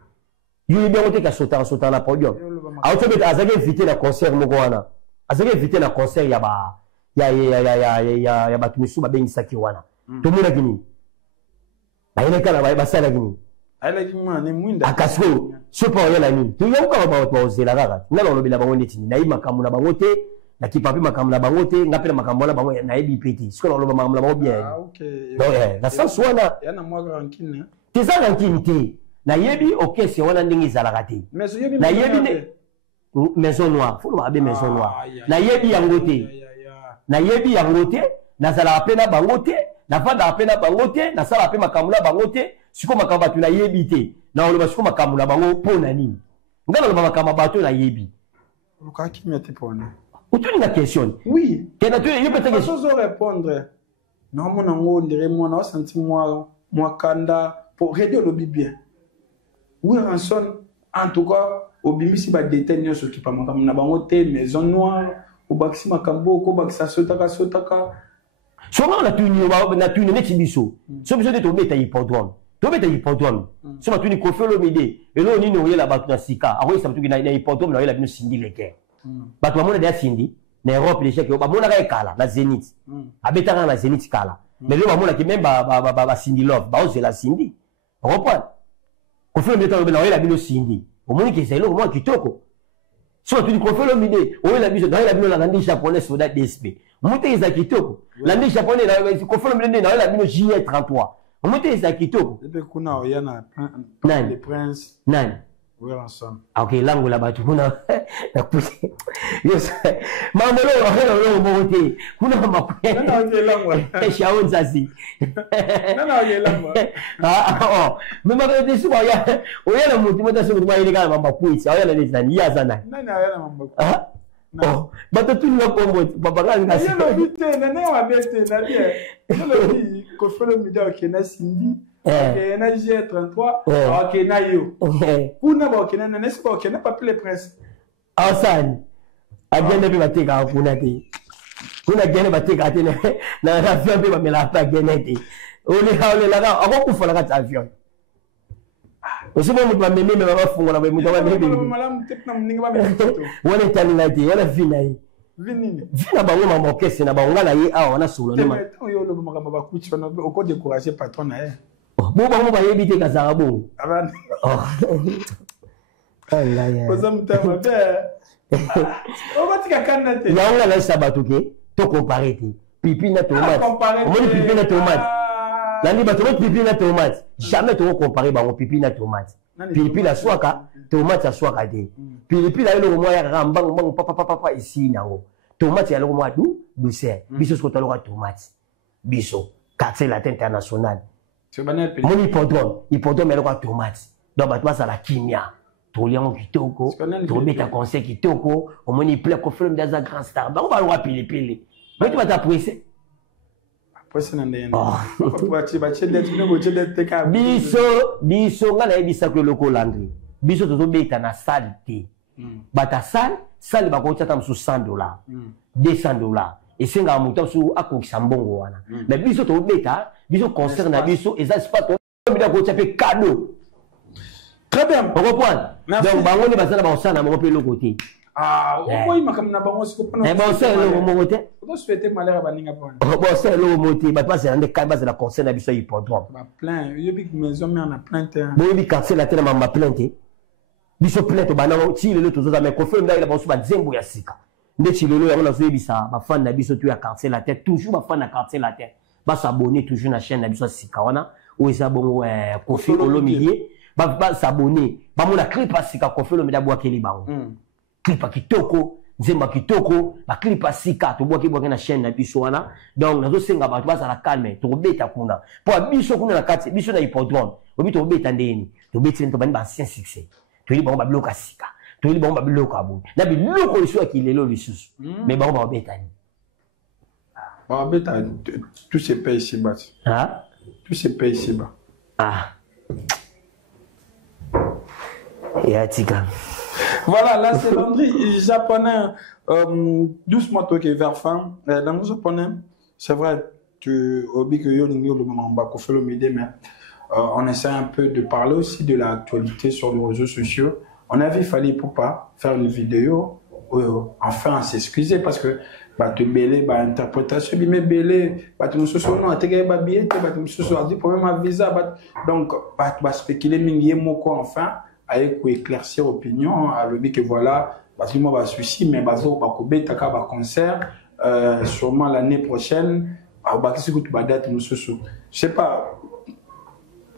yo bien ote ka sotaka na podium aotobeta azaki invité na concert moko wana azaki invité na concert ya batu misu babengisaki wana tomonaki nini bayelekana basalaki nini ayelaki mwana ne mwinda akasiko sopa oyela nini toyoka baozela kaka nga balobela bango ndeti nini nayi makambo na bango te nakipa pe makambo na bango te nga pe na makambo na bango nayebi pe te siko naloba makambo na bango bien na sens wana teza rankine te nayebi okese wana ndenge ezalaka te nayebi ne maison noire fo loba abe maison noire nayebi yango te nazalaka pe na bango te nafandaka pe na bango te nasalaka pe makambo na bango te siko makambo bato nayebi te naoloba siko makambo na bango mpo na nini nga naloba makambo bato nayebi utuni na question oui kena tu yo peut-être que je répondre non mon ngo ndire moi na senti moi kanda pour aider le bien oui ranson en tout cas obimisi ba détail nyoso ki pa makambo na bango te maison noire au baxi makambo ko baxi sotaka soma na tuni neti biso so biso de to beta hippodrome so ba tuni ko felo mide elo nini oyela ba na sika akoyi sa tuki na hippodrome na oyela bino sindi leke bato bamona deya sindi na Europe déjà que bamonaka ekala na Zénith abetaka na Zénith kala mais lelo bamonaki même basindi love baozela sindi reprendre kofelo mide talo na oyela bino sindi omoni ke zelo mo kitoko so tu kofelo mide oyela biso na oyela bino la ndi japonais soda DSP mote eza kitoko la ndi japonais na kofelo mide na oyela bino JE33 mote eza kitoko ebe kuna oyana le prince nani ok lango la batu kuna nakuse yes mambo lo mote kuna mapwe nana ok lango shaon zazi nana ok lango mema ko desu ba ya oyana mutu mota su ma ile kana mamba kwitsi oyana le zani ya zana nana oyana mamba oh bato tu ni kombo babanga ngasi yelo bite nana wa bete na bien yelo bi ko felo mi da ok na sindi ok na G33 ok na yo kuna ba ok na nesi ba ok na pas le prince awsani agenda pe bateka kuna te kuna gene bateka te na avion pe ba mela pa gene te ole la ga akokufa la ka avion osimo mutu bamemi me bafungola be mutu bamemi malamu tekna mninga bamemi to wala tani te wala vina yi vina bango mama okese na bango na ye awa na solo no yo lo makamba bakuchi wana oko décourager patron na ye bo bango ba yebi te kazaka bongo abana Allah ya koza mutama be obatika kanna te ya la sabato ke to comparer te pipi na tomate omoni pipi na tomate nani bato pipi na tomate jamais to comparer bango pipi na tomate pipi la swaka tomate swaka te pipi la lo mo ya rambango bango papa ici nango tomate ya lo mo adu douceur biso ko taloka tomate biso quartier latin international moni hippodrome ya lo ka tomate donc bato basala kimia toliango kitoko tobeta conseil kitoko omoni ple ko film daza grand star bango baloka pilipili bato bata presse biso nga nayebisa ko eloko landri biso tozobeta na sale te bata sale bakotata mosu $100 $200 esengaka moto mosu akokisa mbongo wana mais biso tozobeta biso concert na biso eza space tobida kotia mpe cadeau très bien okopoana donc bango nde bazala bakosala na moko mpe eloko te okoyi makambo na bango sikompona bosala eloko moko te osouhaite malheur baninga mpona bosala eloko moko te bato bazala nde kani bazala concert na biso ya hippodrome baplein oyebi maison mare na plein te boyebi quartier na te na mama plein te biso plein tobandango ti lelo tozoza mai kofele ndakela banso banzembo ya sika nde ti lelo yango nazoyebisa bafane na biso to ya quartier la terre toujours bafane na quartier la terre basabone toujours na chaîne na biso ya sika wana oyo eza bongo Kofi Olomidie basabone bamona clip ya sika Kofi Olomidie abwakeli bango clip ya kitoko nzemba kitoko ba clip asika to boki boki na chaîne na biso wana donc nazo senga ba baza la calme to beta kuna po biso kuna na kati biso na hippodrome obi to beta ndeni to beta to bani ba ancien succès to li ba bloka sika to li ba bloka abu na bi loko liso akilelo lisusu mais ba beta ni ba beta tout se paye ici bas tout se paye ici bas et tika. Voilà, là c'est Landry japonais, doucement toi qui est vers fin. Dans le japonais, c'est vrai, tu oublies que yo n'ignoره le moment où on fait le midi, mais on essaie un peu de parler aussi de l'actualité sur les réseaux sociaux. On avait fallu pour pas faire une vidéo, enfin s'excuser parce que bah tu belé bah interprétation mais belé bah tu me soucies non tu gagnes bah billet bah tu me soucies a dit problème à visa bah donc bah spéculer mingi moko enfin avec éclaircir opinion à le que voilà parce que moi bah souci mais bah zo bah kobe taka bah concert sûrement l'année prochaine bah qu'est-ce que tu vas date me soucies je sais pas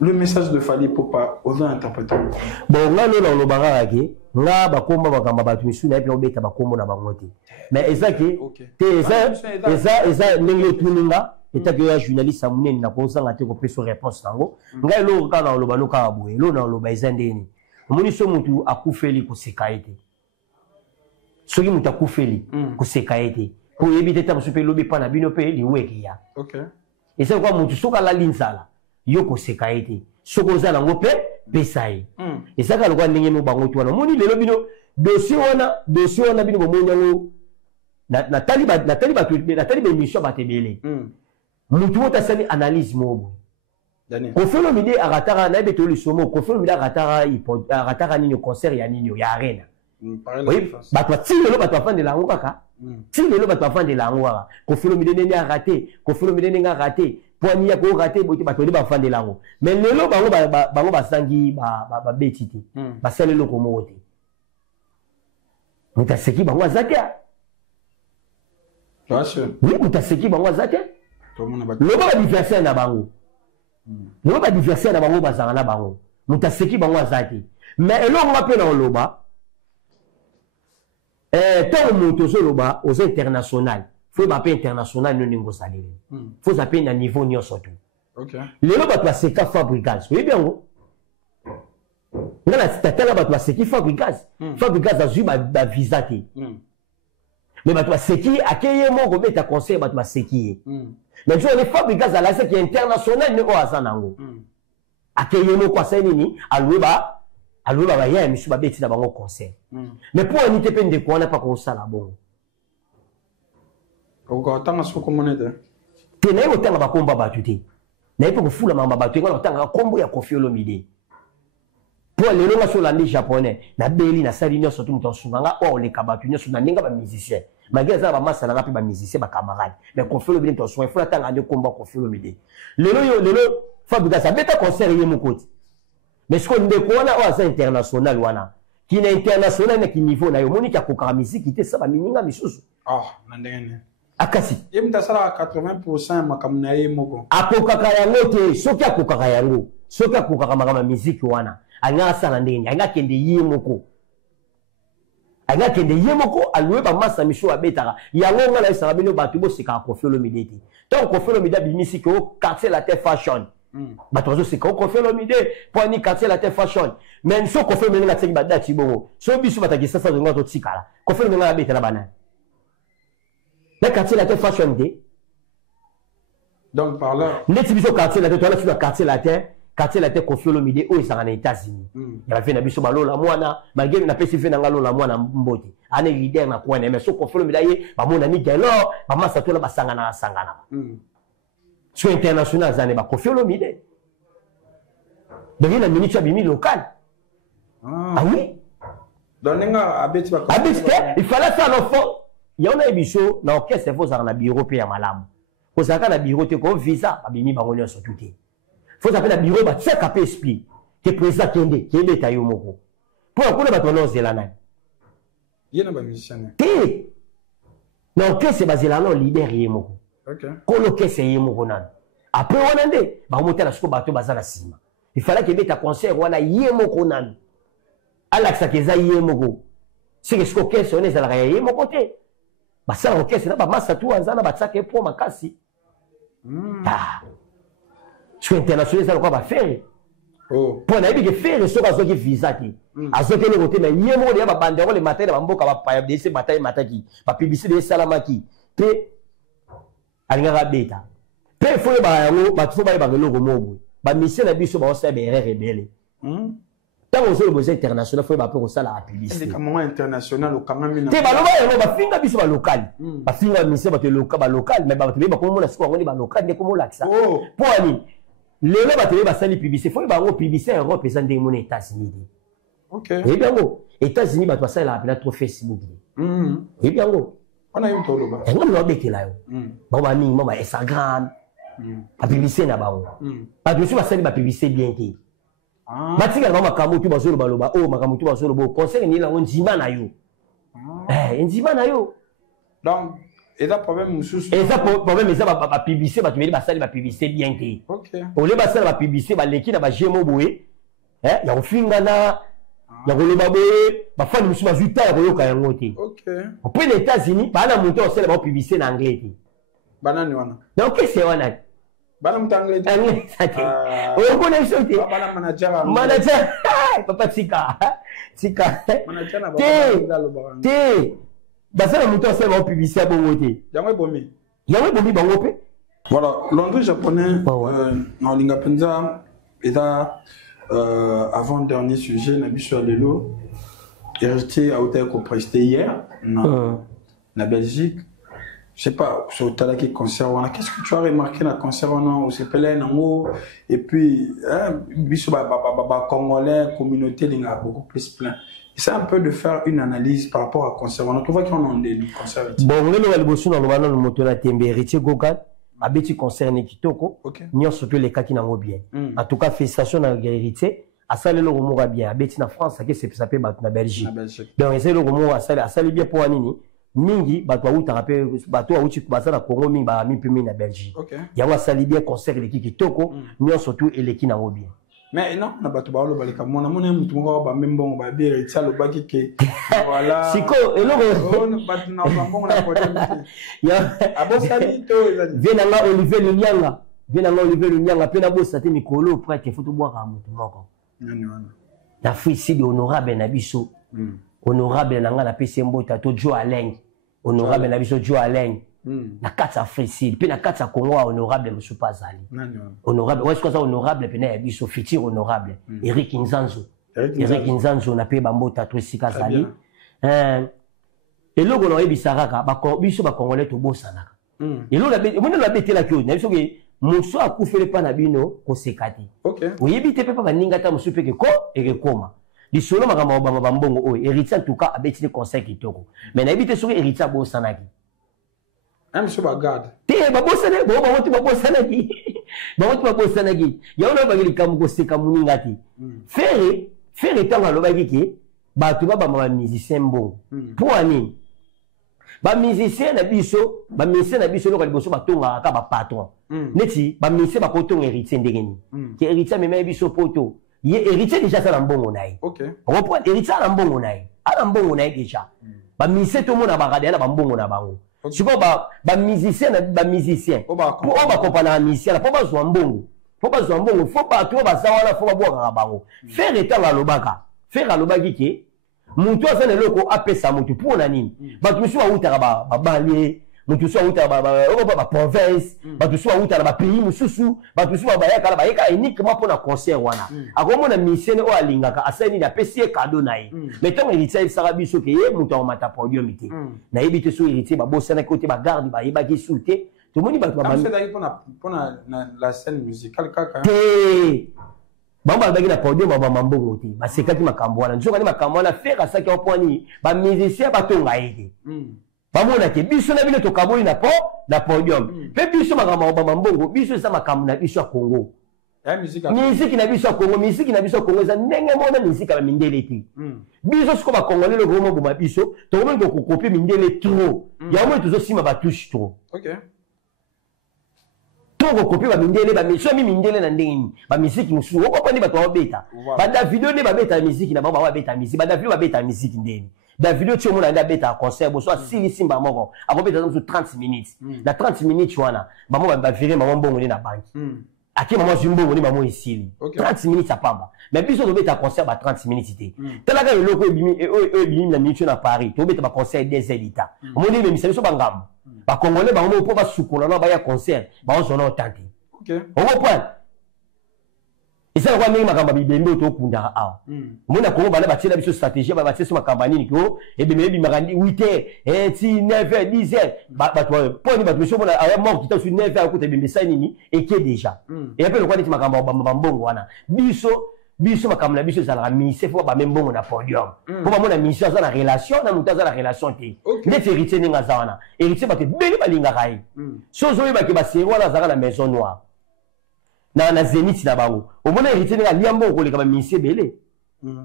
le message de Fally Ipupa aux interpréteurs bon là non le baraki nga bakomba bakamba batu misuna epi obeta bakombo na bangote mais ezaki te eza ndenge tuninga etaki ya journaliste amuneni na konsanga te ko peso réponse nango nga lo kana lo banoka abwe lo na lo baiza ndeni omoni so mutu akufeli ko sekaite soki mutu akufeli ko sekaite ko yebite ta musu pe lobi pa na bino pe liweki ya eza kwa mutu soka la linsala yo ko sekaite soko za nango pe pesai ezaka lokwa ndenge no bango twana moni lelo bino dossier wana bino bomonya ngo na taliba émission batebele mutu mota sani analyse mobo kofelo mide agatara na beto lisomo kofelo mide agatara nini concert ya nini ya arena bato tilelo bato afandela ngo kaka tilelo bato afandela ngo kaka kofelo mide nene arate kofelo mide nene arate poani ya ko raté bote bato ba fandela ngo mais lelo bango basangi ba betiti basale loko mote mutaseki bango azakia oui mutaseki bango azakia loba ba diverser na bango loba ba diverser na bango bazanga na bango mutaseki bango azaki mais eloko ngape na loba tant moto zo loba aux international faut pas international non ningo salire faut appeler na niveau nyo surtout lelo ba seka fabricage oui bien ngo ngala tatala ba seki fabricage azu ba visa te mais ba seki akeye moko beta conseil ba seki mais jo les fabricage ala seki international ne o azanango akeye moko asani ni alwe ba ya misu ba beti na bango conseil mais pour unité pe ndeko wana pa ko sala bongo okotanga soko monete te na yo tanga bakomba batu te na yepo kufula mamba batu ngala tanga kombo ya Koffi Olomide pour lelo nga solandi japonais na beli na sali nyo surtout mutonsunga nga o le kabatu nyo na ninga ba musicien malgré ça ba masa na pe ba musicien ba camarade mais Koffi Olomide mutonsunga fula tanga ande komba Koffi Olomide lelo fabuda sa beta concert ye mukoti mais ce qu'on ndeko wana o asa international wana qui na international na ki niveau na yo moni ka kokara musique te sa ba mininga misusu na ndenge akasi yemta sala 80% makamna ye moko akokaka yango te soki akokaka yango soki akokaka makama musique wana anga sala ndeni anga kende ye moko alwe ba masa misho abetaka yango ngala isala bino batu bo seka Koffi Olomide te donc Koffi Olomide bi musique o quartier la terre fashion batu zo seka Koffi Olomide pour ni quartier la terre fashion mais so Koffi Olomide na tseki badati bongo so biso bataki sasa zonga to tikala Koffi Olomide na betela banana le quartier la terre fashion D. Donc par là. Net biso quartier la terre, toi là tu dois quartier la terre Koffi Olomide où ils sont en États-Unis. Il y a fait na biso balola mwana, malgré na pesi fait na ngalola mwana mbote. Ane leader na kwa mais so Koffi Olomide ye ba mona ni gelo, ba masa to la basangana. Sur international zane ba Koffi Olomide. Donc il y a une minute bimi local. Ah oui. Donc nga abeti ba. Il fallait faire l'enfant. Il y a un émission dans orchestre faut ça na bureau pe ya malamu faut ça na bureau te ko visa abimi bango nyo surtout te faut ça na bureau ba tseka pe esprit que président kende ke beta yo moko pour ko na bato no zelana yena ba musicien te na orchestre bazela no leader ye moko ko l'orchestre ye moko nan après wana nde ba monter la siko bato bazala sima il fallait que beta concert wana ye moko nan alaxa keza ye moko c'est que ce orchestre on est à la mon côté bah ça orchestre là bah massa tout anzana bah ça que pour makasi ah sur international ça quoi va faire oh pour na que faire ce que visa qui azoke le côté mais yemo de ba bandero le matin ba mboka ba pa de ce matin mataki ba publicité de salamaki pe alinga beta pe faut ba yango ba faut ba ba logo mobo ba mission na biso ba osa be rebelle tant que vous êtes international faut ba pour ça la publicité c'est comment international au quand même te ba loba ba finga biso ba local ba finga mission ba te local ba local mais ba te ba comme na siko ngoni ba local de comme la ça pour ani le ba te ba sali publicité faut ba ngo publicité Europe et ça ndenge mon États-Unis OK et bien go États-Unis ba to ça la appela trop Facebook et bien go on a eu tout là et ngam lo beti la yo ba ba mingi ba Instagram ba publicité na ba ngo ba to so ba sali ba publicité bien té batika na makambo tu bazolo baloba oh makambo tu bazolo bo conseil ni la onzima na yo nzima na yo donc et ça problème sous et ça problème ça ba publicité ba tu ba sali ba publicité bien té OK on le ba sali ba publicité ba leki na ba jemo boye ya ofinga na ya koloba boye ba fani musu bazuta ya koyoka yango té OK après les États-Unis ba na monto osala ba publicité na anglais té banani wana donc qu'est-ce wana bana mtangle on connaît ça té bana manager papa tika manager na ba té basala muto osala ba publicité bongo té yango bomi bango pe voilà l'anglais japonais na linga penza eta avant dernier sujet na biso lelo héritier a été presté hier na Belgique. Je sais pas, sur le qui concert, qu'est-ce que tu as remarqué dans le concert au CPL, et puis, Congolais, communauté, il y a beaucoup plus plein. C'est un peu de faire une analyse par rapport à concert. On trouve qu'on a des concerts. Bon, on a le bossou dans le moteur à Tembe, héritier Gogan, à Betty concert Nekitoko, n'y a surtout les cas qui n'ont bien. En tout cas, félicitations à l'héritier. À ça, le romo va bien. À Betty en France, ça peut battre la Belgique. Donc, c'est le romo à ça, bien pour Anini. Mingi bato auta rappel bato auti kubasa na Congo mingi ba mi pemi na Belgique yango sali bien concert les kitoko nyo surtout eleki na bien mais non na bato ba lo baleka mona mutu ngo ba membo ba bien retsa lo baki ke voilà siko eloko bato na ba mbongo na côté ya abosali to venanga Olivier Lunyanga pe na bossa te mikolo prêtre faut to boire mutu moko nani wana na fils de honorable na biso honorable nanga na pese mbota to Jo Aleng honorable na biso Jo Aleng na katsa Frécile pe na katsa Congo honorable musu pazali honorable ouais c'est ça honorable pe na biso futur honorable Eric Nzanzo na pe bambota to sika zali eloko na ebisaraka ba biso ba Congolais to bosanaka eloko na betela kyo na biso ke musu akufele pa na bino ko sekati oyebi te pe pa baninga ta musu pe ke ko ekekoma lisolo makama obanga bambongo oyo héritier en tout cas abeti le conseil kitoko mais na ebite soki héritier bosanaki même sur bagarde te babosana babosanaki ya ona bagili kamu ko seka muninga ti faire tanga lobaki ke bato ba ba musicien mbongo pour ani ba musicien na biso lokali boso batonga ka ba patron neti ba musicien ba kotonga héritier ndengeni ke héritier meme biso poto ye héritier déjà ça mbongo naï on reprend héritier na mbongo naï ala mbongo naï déjà ba musicien to mona ba radela ba mbongo na bango siko ba musicien pour ba compana musicien pour ba zo mbongo faut ba to ba sawala faut ba boka bango faire etanga lobaka faire alobaki ke mutu azana loko apesa mutu pour na nini ba tumisu wa utaka ba balie mutu so uta ba province ba tu so uta ba pays mususu ba tu so ba yaka ba yaka uniquement pour na concert wana akomona mission o alingaka asani na pesi cadeau nae mais tant héritier sarabi so ke ye mutu mata podium ité na yebite so héritier ba bosana côté ba garde ba yebaki souté tout moni ba ba c'est pour la scène musicale kaka bamba bagi na podium ba mambongo te ba sekati makambo wana nzoka ni makambo wana faire ça ki oponi ba musicien ba tonga yeke bamona ke biso na bino to kaboli na podium pe biso makama ba mbongo biso sa makambo na biso ya Congo musique na biso ya Congo za ndenge mona musique ba mindele te biso siko ba Congolais le gros boma biso to mo ko copier mindele trop ya mo tuzo sima ba touche trop to ko copier ba mindele ba miso mi mindele na ndenge ba musique musu o ko poni ba to beta ba Davido ne ba beta musique na ba beta musique ba Davido ba beta musique ndeni Davido tu mona nda beta concert bo soit sili simba moko akobeta dans 30 minutes na 30 minutes wana bamo ba virer maman bongo ni na banki aki maman zumbo ni maman isili 30 minutes apamba mais biso to beta concert ba 30 minutes té tala ka loko ebimi na minute na Paris to beta ba concert des élites omoni me misabiso bangam ba congolais ba mo po ba sukola na ba ya concert ba on sona tenter OK on point. Et ça, on va dire que bibembe otokunda awa. Mona Congo bana batela biso stratégie ba batela sur makambani ni ko et bien bi marandi 8h, 9h, 10h. Ba toi pour ni ba biso mona aya mort qui ta sur 9h ko te bimbe ça nini et qui déjà. Et après le quoi dit makamba mbongo wana. Biso makamba biso ça la mise faut ba même bongo na podium. Pour ba mona mission ça na relation na muta ça la relation té. Net héritier ninga za wana. Héritier ba te beli ba linga kai. Sozo ba ke ba serwa la za na maison noire. Na Zénith na bango omona héritier nga liambo ko leka ba ministre belé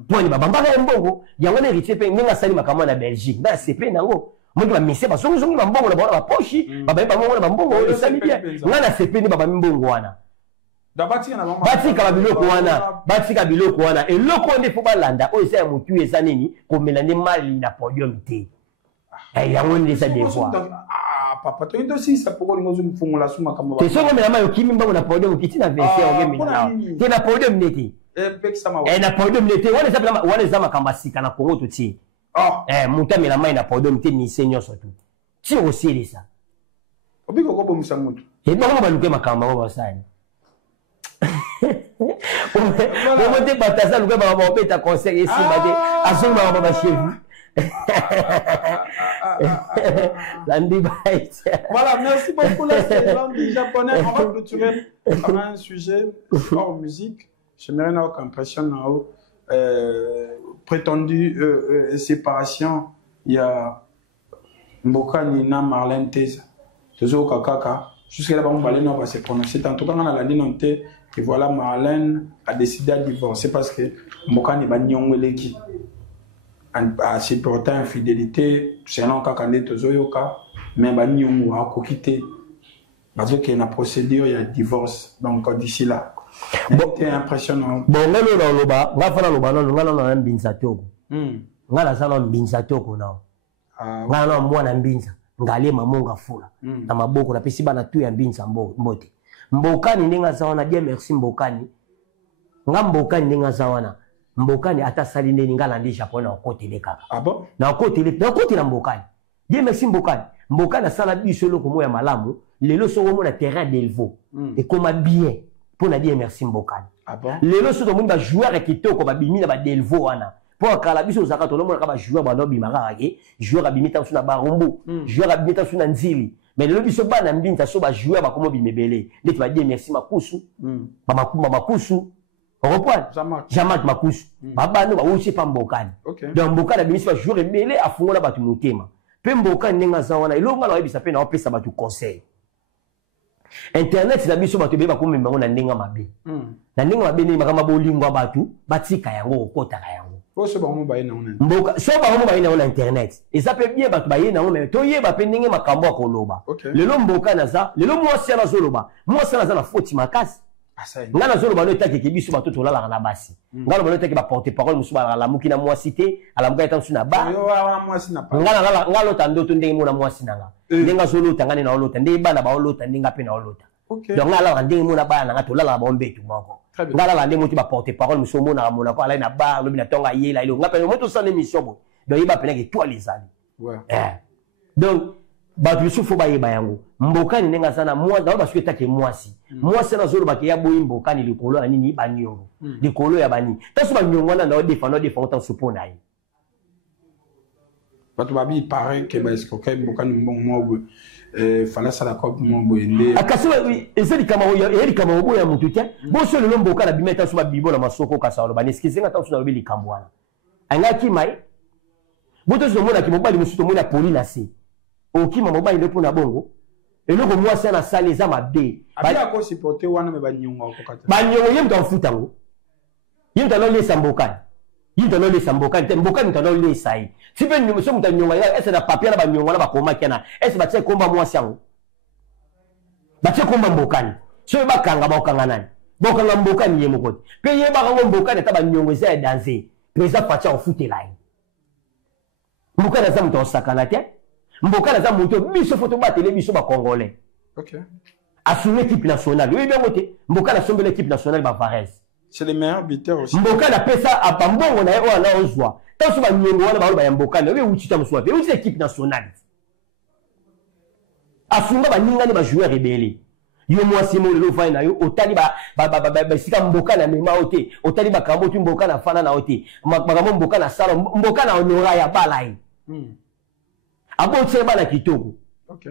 point ba bamba ka mbongo yango na héritier pe ninga sali makama na Belgique na CP nango mondo ba ministre ba songo ba mbongo na ba pochi ba mbongo na mbongo e sali bien nga na CP ni ba mbongo wana da batika na bango batika biloko wana e loko nde fo balanda o esa mutu esa nini ko melane mali na podium té yango ndi sa des fois papa to ndo si ça poko ngozo mfungola suma kama te songo mela mayo kimi mbango na podium kiti na version o game na te na podium neti na podium neti wale zama kamba sika na Congo to ti muta mela mai na podium te mi seigneur surtout ti osili ça obiko ko bomisa mutu e ba ba luke makamba ba sani o te batasa luke ba ba peta conseil ici ba te azonga ba ba chevu. Voilà, merci beaucoup la langue japonaise. On va clôturer par un sujet hors musique. J'aimerais avoir qu'impression prétendue séparation. Il y a Mboka Nina Marlène Teza. Toujours Kakaka. Jusqu'à là, on va se prononcer. En tout cas, on a la ligne et voilà, Marlène a décidé de divorcer parce que Mboka Nina Nyongweleki. À supporter infidélité, c'est un cas quand tozoyoka, mais banyongo a kokité. Parce qu'il y a une procédure, il y a divorce. Donc d'ici là, c'était impressionnant. Bon, ngalo loba, ngafana loba no ngalo na mbinza toko. Ngala sana mbinza toko nao. Ngalo mwana mbinza, ngale mamonga fula. Na maboko na pesi bana tu ya mbinza mbote. Mbokani ndinga zawana dia merci mbokani. Mbokani ndinga zawana. Mbokani ata sali ndeni ngala ndi japonais na okotele kaka. Ah bon? Na okotele na mbokani. Bien merci mbokani. Mbokani asala biso loko moya malamu, lelo songo mona terrain d'Elvo. Et comme bien pour na dire merci mbokani. Ah bon? Lelo songo mona joueur kitoko ba bimi na ba d'Elvo wana. Pour kala biso zakato lo mona ka ba joueur ba lobi mara ke, joueur abimita suna barombo, joueur abimita suna nzili. Mais lelo biso bana mbinta so ba joueur ba komo bimebele. Ndeti ba dire merci makusu. Ba makusu. On reprend. Jamat Makusu. Baba no ba uchi pa mbokani. Donc mbokani bimisi ba jour ebele afungola batu motema. Pe mbokani nenga zawana ilonga la webisa pe na opesa batu conseil. Internet na biso batu be ba komemba na ndenga mabe. Na ndenga mabe ni makama bolingwa batu batika yango okota yango. Faut se ba mo ba yena ona. Mboka so ba mo ba yena ona internet. Et ça peut bien batu ba yena ona to yeba pe ndenge makambo akoloba. Lelo mbokani na za, lelo mwasi na zoloba. Mwasi na za na foti makasi. Ngana zolo bano etaki ke biso bato tolala na basi. Ngana bano etaki ba porter parole musu ba la mukina mwasité, ala muka etansu na ba. Ngalo tando to ndenge mona mwasi nanga. Ndenga zolo tangane na olota, ndenge bana ba olota ndinga pe na olota. Donc ngala ndenge mona ba nanga tolala ba ombetu moko. Ngala la ndenge muti ba porter parole musu mona mona ko ala na ba lobi na tonga yela ilo. Ngapa moto sa émission bo. Donc iba pena ke toi les ali. Donc batu bisufu ba yeba yango mbokani nenga sana mwa na ba sueta ke mwasi mwasi na zolo ba ke ya boyi mbokani likolo na nini ba nyongo likolo ya bani taso ba nyongo na no defend tant supona yi batu ba bi paraît que ba esko ke mbokani mbongo fala sala ko mbongo ende akasiwa ezeli kama obo ya mutu te bo so le mbokana bi meta so ba bibo na masoko kasa lo ba neskizenga tant so na lobi likambwana angaki mai boto zo mona ki mobali musuto mona poli na se okima mobali lepo na bongo eloko mwasi na sali za mabe abia ko supporter wana me banyongo okokata banyongo yem ta futango yem ta lo le sambokani yem ta lo le sambokani te mbokani ta lo le sai sipe ni so mutanyongo ya ese na papier na banyongo na bakoma kana ese ba tse komba mwasi yango ba tse komba mbokani so ba kanga ba okanga nani bokanga mbokani yemo kote pe yeba kango mbokani ta banyongo za danser pesa pacha ofutela Mboka na za muto osakana te. Mboka na za muto biso photo batele biso ba congolais. OK. Assumer l'équipe nationale. Oui bien côté. Mboka na sombe l'équipe nationale ba Varese. C'est les meilleurs buteurs aussi. Mboka na pesa abambongo na yo na ozwa. Tanso ba nyongo wana ba ya mboka na we uti tamswa. We uti équipe nationale. Assumer ba ningani ba joueur rebelle. Yo mwasi mo lelo fa na yo otali ba sika mboka na mema ote otali ba kambo tu mboka na fana na ote makambo mboka na sala mboka na honora ya balai abo tse bana kitoko. OK.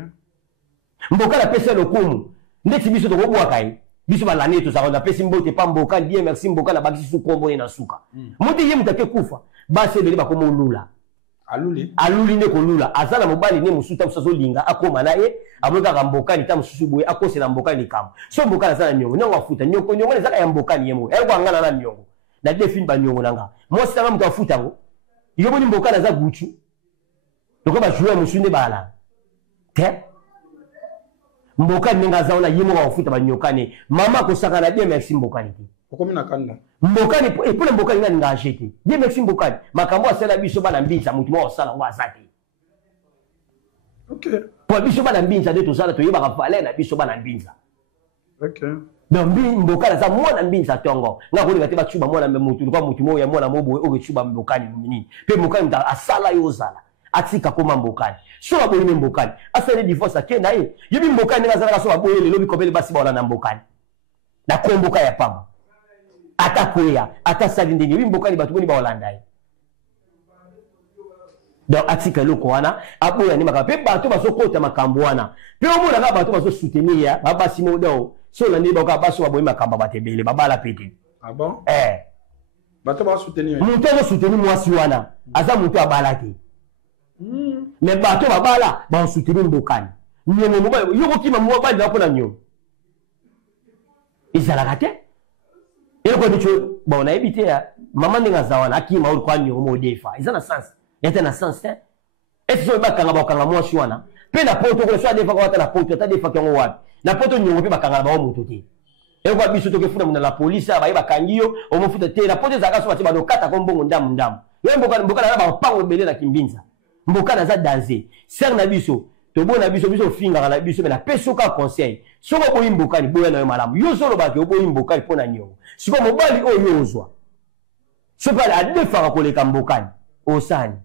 Mboka na pesa lokumu ndeti biso to bobwa kai biso ba lane to sa na pesa mbote pa mboka bien merci mboka na bakisi su kombo na suka muti yemu take kufa ba se bele ba komo lula aluli ne ko lula azala mobali ne musuta musazo linga akoma na ye aboka ka mboka ni tamu susu boye akose na mboka ni kam so mboka na zala nyongo nyongo afuta nyongo ne zala ya mboka ni yemo e kwa ngana na nyongo na define ba nyongo nanga mo sanga mtu afuta ngo yo boni mboka na za guchu loko ba jouer musune bala te mboka ni nga zaona yemo wa afuta ba nyokane mama ko saka na bien merci mboka ni Pourquoi na kanda mboka ni et pour mboka ni nga acheter bien merci mboka ni makambo asala biso bana mbisa mutu mo osala ngo azate. OK. Pour biso bana mbinza de tozala to yeba ka fale na biso bana mbinza. OK. Donc mboka na za mwana mbinza tongo nga ko ngate ba chuba mwana mutu kwa mutu mo ya mwana mobo o chuba mbokani nini pe mboka mta asala yo zala atika koma mbokani so aboyi mbokani asale divorce akenda ye yebi mbokani nga zala so aboyi lelo bikobele basi ba na mbokani na komboka ya pamba atakoya atasali ndeni yebi mbokani batu boni ba Holanda ye. Donc atika loko wana aboya ni maka pe bato baso kota makambo wana pe omona ka bato baso soutenir ya baba simo do so na ni baka baso baboyi makamba batebele babala pete. Ah bon? Bato ba soutenir muto ba soutenir mwasi wana aza muto abala te. Mais bato babala ba soutenir mbokani nyemo mobali yoko kima mobali bako na nyo izalaka te eko bicho ba na ebite ya mama ndinga zawana akima uri kwa nyo mo defa izana sens. Yata na sens te eso bakanga bakanga mwasi wana pe na poto ko so defa ko wata na poto ta defa ko wapi na poto nyongo pe bakanga ba mutu te e ko biso to ke funa na la police ba bakangiyo o mo futa te na poto za ka so bati ba do kata ko mbongo ndam yo mboka na ba pango bele na kimbinza mboka na za danser ser na biso to bona biso finga na biso na peso ka conseil soko boyi mboka ni boya na yo malamu yo solo ba ke boyi mboka ni pona nyongo siko mobali o yo ozwa so pa a defa ko le kambokani osani.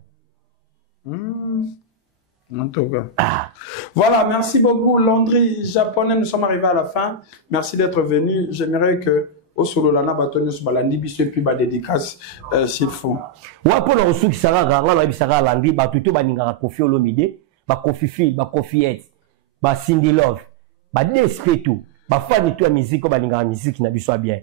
En tout cas. Voilà, merci beaucoup Landry japonais, nous sommes arrivés à la fin. Merci d'être venu. J'aimerais que au solo lana batonyo so balandi biso et puis ba dédicace s'il faut. Wa pour le reçu qui sera ranga na bisaka Landry ba tuto ba ninga Koffi Olomide, ba Koffi Phil, ba Koffi Ed, ba Cindy Love, ba Despeto, ba fan tout la musique ba ninga musique na biso bien.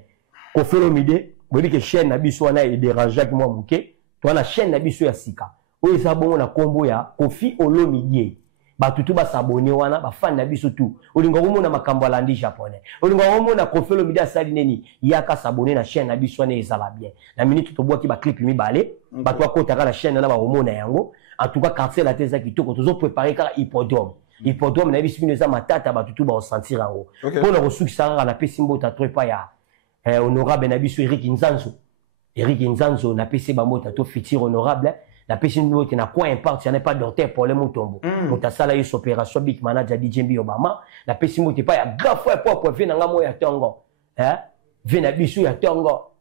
Koffi Olomide, bobi que chaîne na biso wana e dérangeait moi muke, toi la chaîne na biso ya sika. Oyo sabongo na kombo ya Koffi Olomide ba tutu ba s'abonner wana ba fan na biso tout olinga komona makambo alandi japonais olinga komona Koffi Olomide asali neni yaka s'abonner na chaîne na biso na ezala bien na minute to boaki ba clip mibale ba to akota na chaîne na ba homona yango en tout cas quartier la tesa kitoko tozo préparer ka hippodrome na biso bino za matata ba tutu ba sentir yango pour le resuki sanga na pesimbo ta trepa ya honorable na biso Eric Nzanzo na pesi ba mota to futur honorable la personne qui n'a quoi impact, il n'y a pas docteur pour le moutombo. Pour ta salle, il y a opération big manager DJ Obama. La personne qui n'a pas grave pour venir dans la tongo. Venir bisu ya tongo.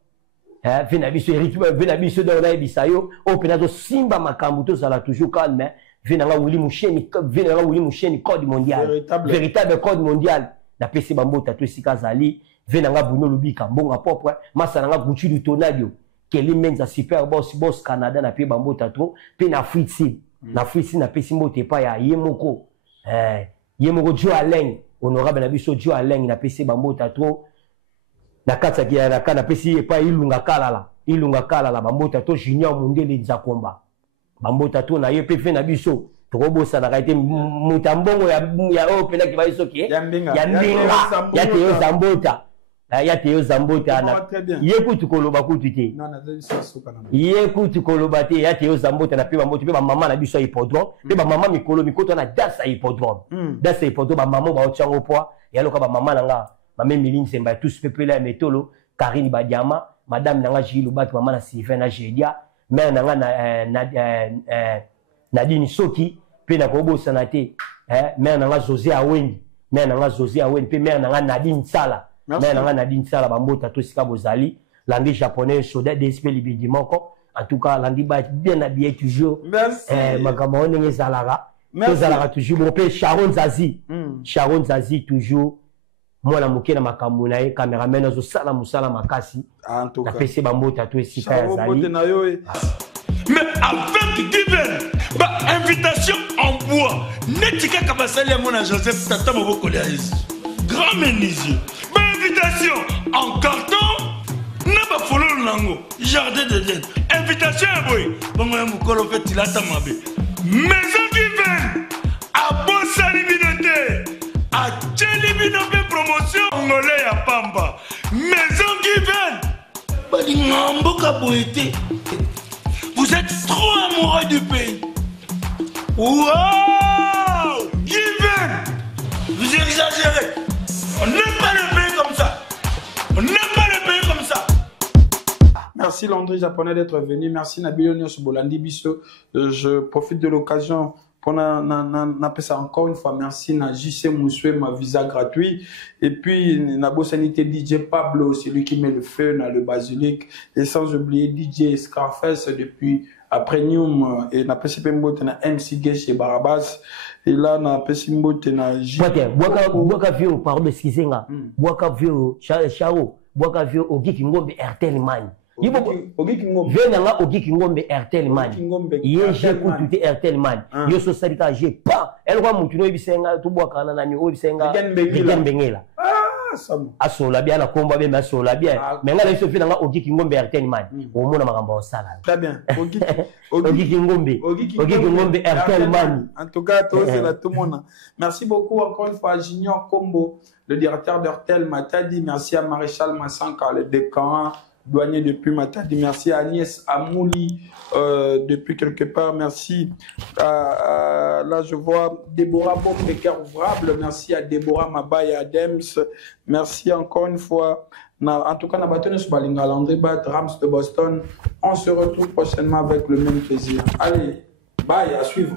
Venir bisu rythme, venir bisu dans la bisayo. Au pénado simba makambuto ça la toujours calme. Venir là Willy Moucheni, venir là Willy Moucheni code mondial. Véritable code mondial. La personne bambo tatou sikazali. Venir là Bruno Lubika bonga propre. Massa nga Gucci du Tonadio. Kelly Menza super boss Canada na pe bambo tato pe na Fritzi na Fritzi na pe simbo te pa ya Yemoko Joe Allen honorable na biso Joe Allen na pe se bambo tato na katsa ki na kana pe si pa ilunga kalala bambo tato Junior Mundele Nzakomba bambo tato na ye pe fe na biso to bosa na kaite mutambongo ya opela ki ba biso ki ya mbinga ya te zambota ya te zambota na yekutu koloba kutute non na biso suka na yekutu koloba te ya te zambota na pe ba moto pe ba mama na biso hippodrome pe ba mama mikolo mikoto na dasa hippodrome ba mama ba otyango poa ya loka ba mama nanga mame Miline Semba tous pepela metolo Karine Badiama madame nanga Jilu Bat mama na Sylvain na Jedia mère nanga Nadine Soki pe na kobo sanate mère nanga José Awendi mère nanga José Awendi pe mère nanga Nadine Sala mère nanga Nadine Sala bambota to sika bozali l'anglais japonais soda DSP libidi moko en tout cas l'anglais ba bien habillé toujours makambo ndenge zalara to zalara toujours mon père Sharon Zazi toujours moi la moké na makambo na ye cameraman azo sala musala makasi en tout cas pese bambota to sika ya zali mais avec Given invitation en bois netika kabasali mon Joseph Tata Maboko Léaïs grand menuisier invitation en carton na ba follow nango jardin d'Eden invitation boy bongo ya mukolo fait tilata mabe maison Given a bosali binote a tcheli binote promotion ngolé ya pamba maison Given badi ngamboka boité. Vous êtes trop amoureux du pays. Wow! Given! Vous exagérez. On n'aime pas le pays comme ça. On n'aime pas le pays comme ça. Merci Landry Japonais d'être venu. Merci Nabilo Nyos Bolandi Bisso. Je profite de l'occasion pour n'appeler ça encore une fois. Merci na JC Moussoué, ma visa gratuit. Et puis, Nabo Sanité DJ Pablo, c'est lui qui met le feu dans le basilic. Et sans oublier DJ Scarface depuis Aprenium. Et na Pessimbo na MC Gay chez Barabas. Et là, na Pessimbo na J. Boaka Vio, pardon, excusez-moi. Boaka Vio, Chao. Boaka Vio, Ogi Kingombe, Airtel Man. Ogi Kingombe. Venanga Ogi Kingombe, Airtel Man. Ye j'ai coûté Airtel Man. Yo so salika j'ai pas. Elle va mutuno ibisenga tuboaka na nani obisenga. Bengela. Asola bien na komba be masola bien. Mais nga leso finanga Ogi Kingombe Airtel Man. O mona makamba osala. Très bien. Ogi Kingombe Airtel Man. En tout cas, toi c'est là tout le monde. Merci beaucoup encore une fois à Junior Combo, le directeur d'Airtel Matadi. Merci à Maréchal Massanka, le décan douanier depuis Matadi. Merci à Agnès Amouli depuis quelque part. Merci à là je vois Déborah Bombecker ouvrable. Merci à Déborah Mabaya Adams. Merci encore une fois. En tout cas, on a battu sur Balinga, Landry Bat, Rams de Boston. On se retrouve prochainement avec le même plaisir. Allez, bye, à suivre.